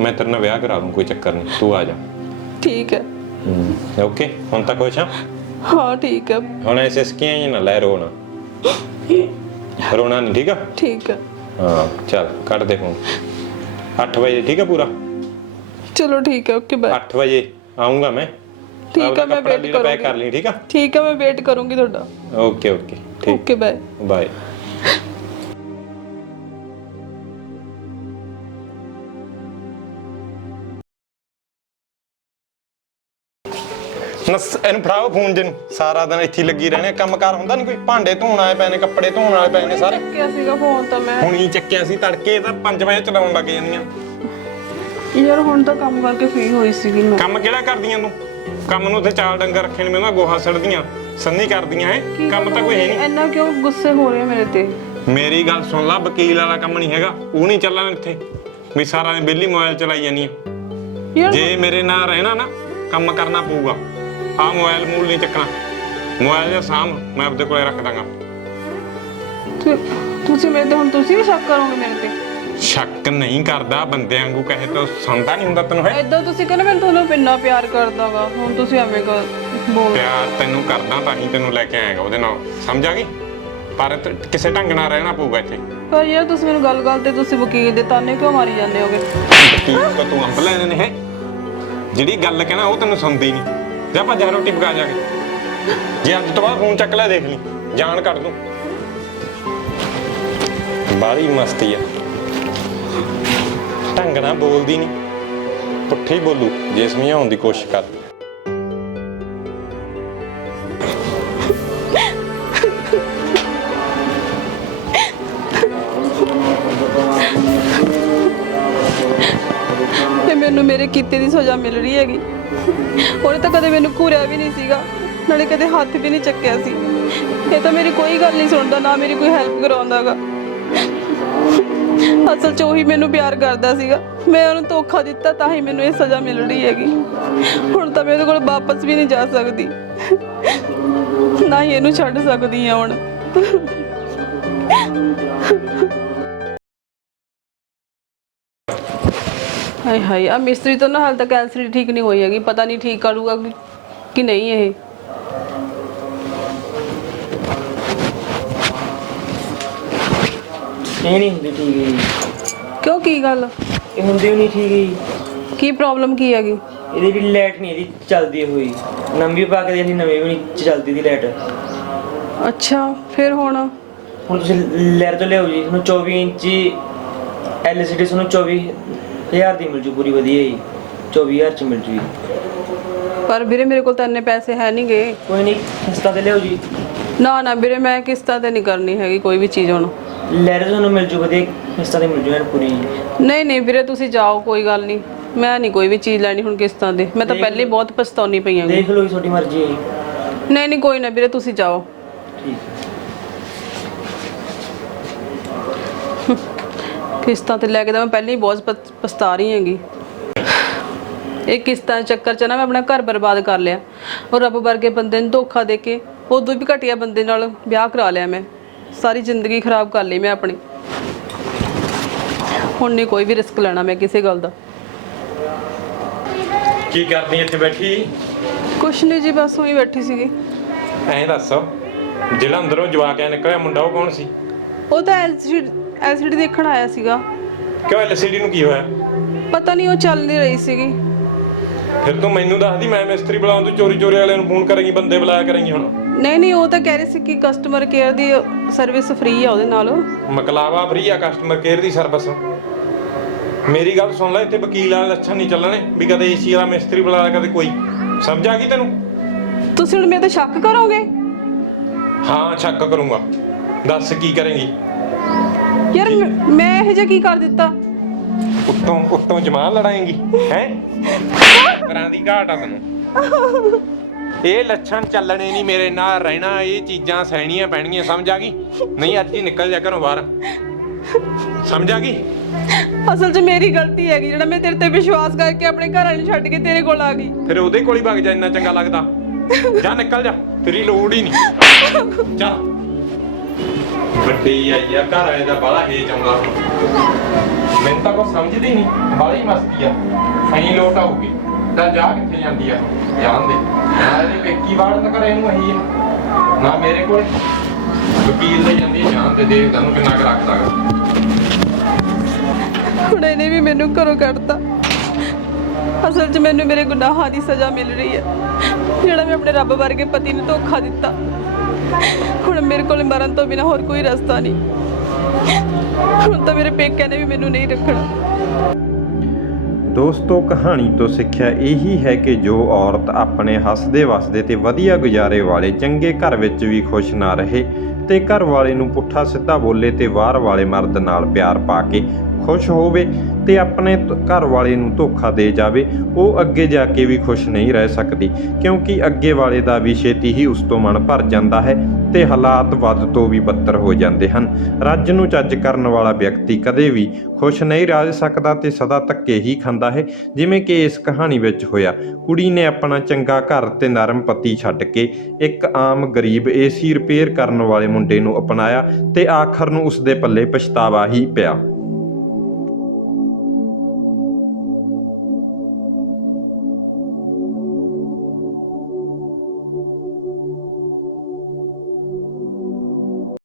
ਮੈਂ ਤੇਰੇ ਨਾਲ ਵਿਆਹ ਕਰਾ ਲੂੰ ਕੋਈ ਚੱਕਰ ਨਹੀਂ ਤੂੰ ਆ ਜਾ। ਠੀਕ ਹੈ। ਓਕੇ ਹੁਣ ਤੱਕ ਖੁਸ਼ ਆ ਹਾਂ ਠੀਕ ਹੈ ਹੁਣ ਐਸੇ ਸਕੀਆਂ ਹੀ ਨਾ ਲੈ ਰੋਣਾ ਰੋਣਾ ਨਹੀਂ ਠੀਕ ਆ ਠੀਕ ਹੈ ਹਾਂ ਚੱਲ ਕੱਢ ਦੇ ਫੋਨ 8 ਵਜੇ ਠੀਕ ਆ ਪੂਰਾ ਚਲੋ ਠੀਕ ਹੈ ਓਕੇ ਬਾਏ 8 ਵਜੇ ਆਉਂਗਾ ਮੈਂ ਠੀਕ ਆਪਦਾ ਆ, ਮੈਂ ਕੱਪੜਾ wait ਲੀੜਾ ਪੈਕ ਕਰੂੰਗੀ। ਕਰ ਲਈ ਠੀਕ ਆ ਠੀਕ ਹੈ ਮੈਂ ਵੇਟ ਕਰੂੰਗੀ ਤੁਹਾਡਾ ਓਕੇ ਓਕੇ ਠੀਕ ਓਕੇ ਬਾਏ ਬਾਏ ਨਸ ਇਹਨੂੰ ਫੜਾਓ ਫੋਨ ਜਨ ਸਾਰਾ ਦਿਨ ਇੱਥੇ ਹੀ ਲੱਗੀ ਰਹਿਣੇ ਕੰਮਕਾਰ ਹੁੰਦਾ ਨਹੀਂ ਕੋਈ। ਭਾਂਡੇ ਧੋਣ ਵਾਲੇ ਪਏ ਨੇ ਕੱਪੜੇ ਧੋਣ ਵਾਲੇ ਪਏ ਨੇ ਸਾਰੇ। ਚੱਕਿਆ ਸੀਗਾ ਫੋਨ ਤਾਂ ਮੈਂ। ਹੁਣ ਚੱਕਿਆ ਸੀ ਤੜਕੇ ਤਾਂ 5 ਵਜੇ ਚਲਾਉਣ ਲੱਗ ਜਾਂਦੀਆਂ। ਯਾਰ ਹੁਣ ਤਾਂ ਕੰਮ ਕਰਕੇ ਫ੍ਰੀ ਹੋਈ ਸੀਗੀ ਮੈਂ। ਕੰਮ ਕਿਹੜਾ ਕਰਦੀਆਂ ਤੂੰ? ਕੰਮ ਨੂੰ ਉੱਥੇ ਚਾਰ ਡੰਗਰ ਰੱਖੇ ਨੇ ਮੈਨੂੰ ਗੋਹਾ ਸੜਦੀਆਂ ਸੰਨੀ ਕਰਦੀਆਂ ਐ ਕੰਮ ਤਾਂ ਕੋਈ ਹੈ ਨਹੀਂ। ਇੰਨਾ ਕਿਉਂ ਗੁੱਸੇ ਹੋ ਰਹੇ ਮੇਰੇ ਤੇ? ਮੇਰੀ ਗੱਲ ਸੁਣ ਲੈ ਵਕੀਲ ਵਾਲਾ ਕੰਮ ਨਹੀਂ ਹੈਗਾ। ਉਹ ਨਹੀਂ ਚੱਲਣਾ ਇੱਥੇ। ਵੀ ਸਾਰਾ ਦਿਨ ਬਿੱਲੀ ਮੋਬਾਈਲ ਚਲਾਈ ਜਾਨੀ ਆ ਯਾਰ ਜੇ ਮੇਰੇ ਨਾਲ ਰਹਿਣਾ ਨਾ ਕੰਮ ਕਰਨਾ ਪਊਗਾ। ਆ ਮੋਬਾਈਲ ਮੂਲ ਨਹੀਂ ਚੱਕਣਾ। ਮੋਬਾਈਲ ਜਾਂ ਸਾਮ ਮੈਂ ਆਪਦੇ ਕੋਲੇ ਰੱਖ ਦਾਂਗਾ। ਤੁ- ਤੁਸੀਂ ਮੇਰੇ ਤੇ ਹੁਣ ਤੁਸੀਂ ਵੀ ਸ਼ੱਕ ਕਰੋਗੇ ਮੇਰੇ ਤੇ? ਸ਼ੱਕ ਨਹੀਂ ਕਰਦਾ ਬੰਦੇ ਵਾਂਗੂ ਕਹੇ ਤਾਂ ਸੁਣਦਾ ਨਹੀਂ ਹੁੰਦਾ ਤੈਨੂੰ ਹੈ ਐਦਾਂ ਤੁਸੀਂ ਕਹਿੰਦੇ ਮੈਂ ਤੁਹਾਨੂੰ ਇੰਨਾ ਪਿਆਰ ਕਰਦਾਗਾ ਹੁਣ ਤੁਸੀਂ ਐਵੇਂ ਕਰ ਬੋਲ ਪਿਆਰ ਤੈਨੂੰ ਕਰਦਾ ਤਾਂ ਹੀ ਤੈਨੂੰ ਲੈ ਕੇ ਆਏਗਾ ਉਹਦੇ ਨਾਲ। ਸਮਝ ਆ ਗਈ ਪਰ ਤ- ਕਿਸੇ ਢੰਗ ਨਾਲ ਰਹਿਣਾ ਪਊਗਾ ਇੱਥੇ। ਪਰ ਯਾਰ ਤੁਸੀਂ ਮੈਨੂੰ ਗੱਲ-ਗੱਲ ਤੇ ਤੁਸੀਂ ਵਕੀਲ ਦੇ ਤਾਨੇ ਕਿਉਂ ਮਾਰੀ ਜਾਂਦੇ ਹੋਗੇ? ਕੀ ਕੋ ਤੂੰ ਅੰਬ ਲੈਣੇ ਨੇ ਹੈ ਜਿਹੜੀ ਗੱਲ ਕਹਿਣਾ ਉਹ ਤੈਨੂੰ ਸੁਣਦੀ ਨਹੀਂ। ਜਾ ਭੱਜਾ ਰੋਟੀ ਪਕਾ ਜਾ ਕੇ ਜੇ ਅੱਜ ਤੋਂ ਬਾਅਦ ਫੋਨ ਚੱਕ ਲੈ, ਦੇਖ ਲਈ। ਜਾਨ ਕੱਢ ਦੂੰ। ਬਾਰੀ ਮਸਤੀ ਆ। ਢੰਗ ਨਾਲ ਬੋਲਦੀ ਨਹੀਂ ਪੁੱਠੀ ਬੋਲੂ। ਜੇ ਸਮਝਾਉਣ ਦੀ ਕੋਸ਼ਿਸ਼ ਕਰ। ਮੈਨੂੰ ਮੇਰੇ ਕੀਤੇ ਦੀ ਸਜ਼ਾ ਮਿਲ ਰਹੀ ਹੈਗੀ। ਉਹਨੇ ਤਾਂ ਕਦੇ ਮੈਨੂੰ ਘੂਰਿਆ ਵੀ ਨਹੀਂ ਸੀਗਾ, ਨਾਲੇ ਕਦੇ ਹੱਥ ਵੀ ਨਹੀਂ ਚੱਕਿਆ ਸੀ। ਇਹ ਤਾਂ ਮੇਰੀ ਕੋਈ ਗੱਲ ਨਹੀਂ ਸੁਣਦਾ, ਨਾ ਮੇਰੀ ਕੋਈ ਹੈਲਪ ਕਰਾਉਂਦਾਗਾ। ਅਸਲ 'ਚ ਉਹੀ ਮੈਨੂੰ ਪਿਆਰ ਕਰਦਾ ਸੀਗਾ। ਮੈਂ ਉਹਨੂੰ ਧੋਖਾ ਦਿੱਤਾ, ਤਾਂ ਹੀ ਮੈਨੂੰ ਇਹ ਸਜ਼ਾ ਮਿਲ ਰਹੀ ਹੈਗੀ। ਹੁਣ ਤਾਂ ਮੈਂ ਉਹਦੇ ਕੋਲ ਵਾਪਸ ਵੀ ਨਹੀਂ ਜਾ ਸਕਦੀ। ਨਾ ਹੀ ਇਹਨੂੰ ਛੱਡ ਸਕਦੀ ਹਾਂ ਹੁਣ। ਹਾਏ ਹਾਏ ਆ ਮਿਸਤਰੀ ਤੋਂ ਨਾ ਹਾਲ ਤੱਕ ਐਲਸੀਡੀ ਠੀਕ ਨਹੀਂ ਹੋਈ ਹੈਗੀ ਪਤਾ ਨਹੀਂ ਠੀਕ ਕਰੂਗਾ ਕਿ- ਕਿ ਨਹੀਂ ਇਹ। ਇਹ ਨਹੀਂ ਹੁੰਦੀ ਠੀਕ ਜੀ। ਕਿਉਂ ਕੀ ਗੱਲ? ਇਹ ਹੁੰਦੀ ਵੀ ਨਹੀਂ ਠੀਕ ਜੀ। ਕੀ ਪ੍ਰੋਬਲਮ ਕੀ ਹੈਗੀ? ਇਹਦੀ ਵੀ ਲਾਈਟ ਨਹੀਂ ਇਹਦੀ ਚੱਲਦੀ ਹੋਈ। ਨਵੀਂ ਪਾ ਕੇ ਦੇਖੀ ਨਵੀਂ ਵੀ ਨਹੀਂ ਚੱਲਦੀ ਦੀ ਲਾਈਟ ਅੱਛਾ ਫਿਰ ਹੁਣ? ਹੁਣ ਤੁਸੀਂ ਲੈਰ ਤੋਂ ਲਿਆਓ ਜੀ ਤੁਹਾਨੂੰ 24 ਇੰਚੀ LCD ਤੁਹਾਨੂੰ 24000 ਦੀ ਮਿਲ ਜੂ ਪੂਰੀ ਵਧੀਆ ਜੀ। 24000 ਚ ਮਿਲ ਜੂ ਜੀ। ਪਰ ਵੀਰੇ ਮੇਰੇ ਕੋਲ ਤਾਂ ਇੰਨੇ ਪੈਸੇ ਹੈ ਨਹੀਂ ਗੇ। ਕੋਈ ਨਹੀਂ ਕਿਸ਼ਤਾਂ ਤੇ ਲਿਆਓ ਜੀ। ਨਾ ਨਾ ਵੀਰੇ ਮੈਂ ਕਿਸ਼ਤਾਂ ਤੇ ਨਹੀਂ ਕਰਨੀ ਹੈਗੀ ਕੋਈ ਵੀ ਚੀਜ਼ ਹੁਣ। ਲੈਰ ਤੁਹਾਨੂੰ ਮਿਲ ਜੂ ਵਧੀਆ ਕਿਸ਼ਤਾਂ ਤੇ ਮਿਲ ਜੂ ਐਨ ਪੂਰੀ। ਨਹੀਂ ਨਹੀਂ ਵੀਰੇ ਤੁਸੀਂ ਜਾਓ ਕੋਈ ਗੱਲ ਨਹੀਂ ਮੈਂ ਨਹੀਂ ਕੋਈ ਵੀ ਚੀਜ਼ ਲੈਣੀ ਹੁਣ ਕਿਸ਼ਤਾਂ ਤੇ। ਮੈਂ ਤਾਂ ਪਹਿਲੇ ਹੀ ਬਹੁਤ ਪਛਤਾਉਣੀ ਪਈ ਆਂਗੀ ਦੇਖ ਲਓ ਜੀ ਤੁਹਾਡੀ ਮਰਜ਼ੀ ਹੈ ਜੀ। ਨਹੀਂ ਨਹੀਂ ਕੋਈ ਨਾ ਵੀਰੇ ਤੁਸੀਂ ਜਾਓ। ਠੀਕ ਹੈ। ਕਿਸ਼ਤਾਂ ਤੇ ਲੈ ਕੇ ਤਾਂ ਮੈਂ ਪਹਿਲਾਂ ਹੀ ਬਹੁਤ ਪਛ- ਪਛਤਾ ਰਹੀ ਹੈਗੀ। ਇਹ ਕਿਸ਼ਤਾਂ ਦੇ ਚੱਕਰ 'ਚ ਨਾ ਮੈਂ ਆਪਣਾ ਘਰ ਬਰਬਾਦ ਕਰ ਲਿਆ। ਔਰ ਰੱਬ ਵਰਗੇ ਬੰਦੇ ਨੂੰ ਧੋਖਾ ਦੇ ਕੇ ਉਦੋਂ ਵੀ ਘਟੀਆ ਬੰਦੇ ਨਾਲ ਵਿਆਹ ਕਰਾ ਲਿਆ ਮੈਂ। ਸਾਰੀ ਜ਼ਿੰਦਗੀ ਖਰਾਬ ਕਰ ਲਈ ਮੈਂ ਆਪਣੀ। ਹੁਣ ਨਹੀਂ ਕੋਈ ਵੀ ਰਿਸਕ ਲੈਣਾ ਮੈਂ ਕਿਸੇ ਗੱਲ ਦਾ। ਕੀ ਕਰਦੀ ਇੱਥੇ ਬੈਠੀ? ਕੁਛ ਨਹੀਂ ਜੀ ਬਸ ਉਹੀ ਬੈਠੀ ਸੀਗੀ। ਐਂ ਦੱਸ ਜਿਹੜਾ ਅੰਦਰੋਂ ਜਵਾਕ ਆ ਨਿਕਲਿਆ ਮੁੰਡਾ ਉਹ ਕੌਣ ਸੀ? ਉਹ ਤਾਂ ਐਲਸੀਡੀ ਐਲਸੀਡੀ ਦੇਖਣ ਆਇਆ ਸੀਗਾ। ਕਿਉਂ ਐਲਸੀਡੀ ਨੂੰ ਕੀ ਹੋਇਆ? ਪਤਾ ਨਹੀਂ ਉਹ ਚੱਲ ਨਹੀਂ ਰਹੀ ਸੀਗੀ। ਫਿਰ ਤੂੰ ਮੈਨੂੰ ਦੱਸਦੀ ਮੈਂ ਮਿਸਤਰੀ ਬੁਲਾਉਂ ਤੂੰ ਚੋਰੀ ਚੋਰੀ ਵਾਲਿਆਂ ਨੂੰ ਫੋਨ ਕਰੇਂਗੀ ਬੰਦੇ ਬੁਲਾਇਆ ਕਰੇਂਗੀ ਹੁਣ। ਨਹੀਂ ਨਹੀਂ ਉਹ ਤਾਂ ਕਹਿ ਰਹੇ ਸੀ ਕਿ ਕਸਟਮਰ ਕੇਅਰ ਦੀ ਸਰਵਿਸ ਫ੍ਰੀ ਆ ਉਹਦੇ ਨਾਲ। ਮਕਲਾਵਾ ਫਰੀ ਆ ਕਸਟਮਰ ਕੇਅਰ ਦੀ ਸਰਵਿਸ ਮੇਰੀ ਗੱਲ ਸੁਣ ਲੈ ਇੱਥੇ ਵਕੀਲ ਵਾਲੇ ਲੱਛਣ ਨਹੀਂ ਚੱਲਣੇ ਵੀ ਕਦੇ ਏਸੀ ਵਾਲਾ ਮਿਸਤਰੀ ਬੁਲਾਇਆ ਕਦੇ ਕੋਈ। ਸਮਝ ਆ ਗਈ ਤੈਨੂੰ? ਤੁਸੀਂ ਹੁਣ ਮੇਰੇ ਤੇ ਸ਼ੱਕ ਕਰੋਗੇ? ਹਾਂ ਸ਼ੱਕ ਕਰੂੰਗਾ। ਦੱਸ ਕੀ ਕਰੇਂਗੀ? ਯਾਰ ਮੈਂ- ਮੈਂ ਇਹ ਜਿਹਾ ਕੀ ਕਰ ਦਿੱਤਾ? ਉੱਤੋਂ ਉੱਤੋਂ ਜਮਾਨ ਲੜਾਏਂਗੀ ਹੈ? ਤਰ੍ਹਾਂ ਦੀ ਘਾਟ ਆ ਤੈਨੂੰ ਇਹ ਲੱਛਣ ਚੱਲਣੇ ਨਹੀਂ ਮੇਰੇ ਨਾਲ ਰਹਿਣਾ ਇਹ ਚੀਜ਼ਾਂ ਸਹਿਣੀਆਂ ਪੈਣਗੀਆਂ ਸਮਝ ਆ ਗਈ? ਨਹੀਂ ਅੱਜ ਹੀ ਨਿਕਲ ਜਾ ਘਰੋਂ ਬਾਹਰ। ਸਮਝ ਆ ਗਈ? ਅਸਲ 'ਚ ਮੇਰੀ ਗਲਤੀ ਹੈਗੀ ਜਿਹੜਾ ਮੈਂ ਤੇਰੇ ਤੇ ਵਿਸ਼ਵਾਸ ਕਰਕੇ ਆਪਣੇ ਘਰ ਵਾਲੇ ਨੂੰ ਛੱਡ ਕੇ ਤੇਰੇ ਕੋਲ ਆ ਗਈ। ਫਿਰ ਉਹਦੇ ਕੋਲ ਹੀ ਵਗ ਜਾ ਇੰਨਾ ਚੰਗਾ ਲੱਗਦਾ। ਜਾ ਨਿਕਲ ਜਾ। ਤੇਰੀ ਲੋੜ ਹੀ ਨਹੀਂ। ਜਾ ਵੱਡੀ ਆਈ ਆ ਘਰ ਵਾਲੇ ਦਾ ਬਾਲਾ ਹੇਜ ਆਉਂਦਾ। ਮੈਨੂੰ ਤਾਂ ਕੋਈ ਸਮਝਦੀ ਨਹੀਂ ਬਾਲੀ ਮਸਤੀ ਆ। ਫਈ ਲੋਟ ਆਊਗੀ। ਤਾਂ ਜਾ ਕਿੱਥੇ ਜਾਂਦੀ ਆ? ਜਾਣ ਦੇ। ਨਾ ਪੇਕੀ ਵਾੜ ਨਾ ਕਰੇ ਇਹਨੂੰ ਅਹੀ ਆ। ਨਾ ਮੇਰੇ ਕੋਲ। ਵਕੀਲ ਦੇ ਜਾਂਦੀ ਆ, ਜਾਣ ਦੇ। ਦੇਖ ਤੈਨੂੰ ਕਿੰਨਾ ਕੁ ਰੱਖਦਾ ਗਾ। ਹੁਣ ਇਹਨੇ ਵੀ ਮੈਨੂੰ ਘਰੋਂ ਕੱਢਤਾ। ਅਸਲ 'ਚ ਮੈਨੂੰ ਮੇਰੇ ਗੁਨਾਹਾਂ ਦੀ ਸਜ਼ਾ ਮਿਲ ਰਹੀ ਹੈ ਜਿਹੜਾ ਮੈਂ ਆਪਣੇ ਰੱਬ ਵਰਗੇ ਪਤੀ ਨੂੰ ਧੋਖਾ ਦਿੱਤਾ। ਹੁਣ ਮੇਰੇ ਕੋਲ ਮਰਨ ਤੋਂ ਬਿਨਾ ਹੋਰ ਕੋਈ ਰਸਤਾ ਨਹੀਂ। ਹੁਣ ਤਾਂ ਮੇਰੇ ਪੇਕਿਆਂ ਨੇ ਵੀ ਮੈਨੂੰ ਨਹੀਂ ਰੱਖਣਾ। ਦੋਸਤੋ, ਕਹਾਣੀ ਤੋਂ ਸਿੱਖਿਆ ਇਹੀ ਹੈ ਕਿ ਜੋ ਔਰਤ ਆਪਣੇ ਹੱਸਦੇ ਵਸਦੇ ਤੇ ਵਧੀਆ ਗੁਜ਼ਾਰੇ ਵਾਲੇ ਚੰਗੇ ਘਰ ਵਿੱਚ ਵੀ ਖੁਸ਼ ਨਾ ਰਹੇ ਤੇ ਘਰ ਵਾਲੇ ਨੂੰ ਪੁੱਠਾ ਸਿੱਧਾ ਬੋਲੇ ਤੇ ਵਾਰ ਵਾਲੇ ਮਰਦ ਨਾਲ ਪਿਆਰ ਪਾ ਕੇ ਖੁਸ਼ ਹੋਵੇ ਤੇ ਆਪਣੇ ਘਰ ਵਾਲੇ ਨੂੰ ਧੋਖਾ ਦੇ ਜਾਵੇ, ਉਹ ਅੱਗੇ ਜਾ ਕੇ ਵੀ ਖੁਸ਼ ਨਹੀਂ ਰਹਿ ਸਕਦੀ, ਕਿਉਂਕਿ ਅੱਗੇ ਵਾਲੇ ਦਾ ਵੀ ਛੇਤੀ ਹੀ ਉਸ ਤੋਂ ਮਨ ਭਰ ਜਾਂਦਾ ਹੈ ਤੇ ਹਾਲਾਤ ਵੱਧ ਤੋਂ ਵੀ ਬੱਤਰ ਹੋ ਜਾਂਦੇ ਹਨ। ਰੱਜ ਨੂੰ ਚੱਜ ਕਰਨ ਵਾਲਾ ਵਿਅਕਤੀ ਕਦੇ ਵੀ ਖੁਸ਼ ਨਹੀਂ ਰਹਿ ਸਕਦਾ ਤੇ ਸਦਾ ਧੱਕੇ ਹੀ ਖਾਂਦਾ ਹੈ, ਜਿਵੇਂ ਕਿ ਇਸ ਕਹਾਣੀ ਵਿੱਚ ਹੋਇਆ। ਕੁੜੀ ਨੇ ਆਪਣਾ ਚੰਗਾ ਘਰ ਤੇ ਨਰਮ ਪਤੀ ਛੱਡ ਕੇ ਇੱਕ ਆਮ ਗਰੀਬ ਏਸੀ ਰਿਪੇਅਰ ਕਰਨ ਵਾਲੇ ਮੁੰਡੇ ਨੂੰ ਅਪਣਾਇਆ ਤੇ ਆਖਰ ਨੂੰ ਉਸ ਦੇ ਪੱਲੇ ਪਛਤਾਵਾ ਹੀ ਪਿਆ।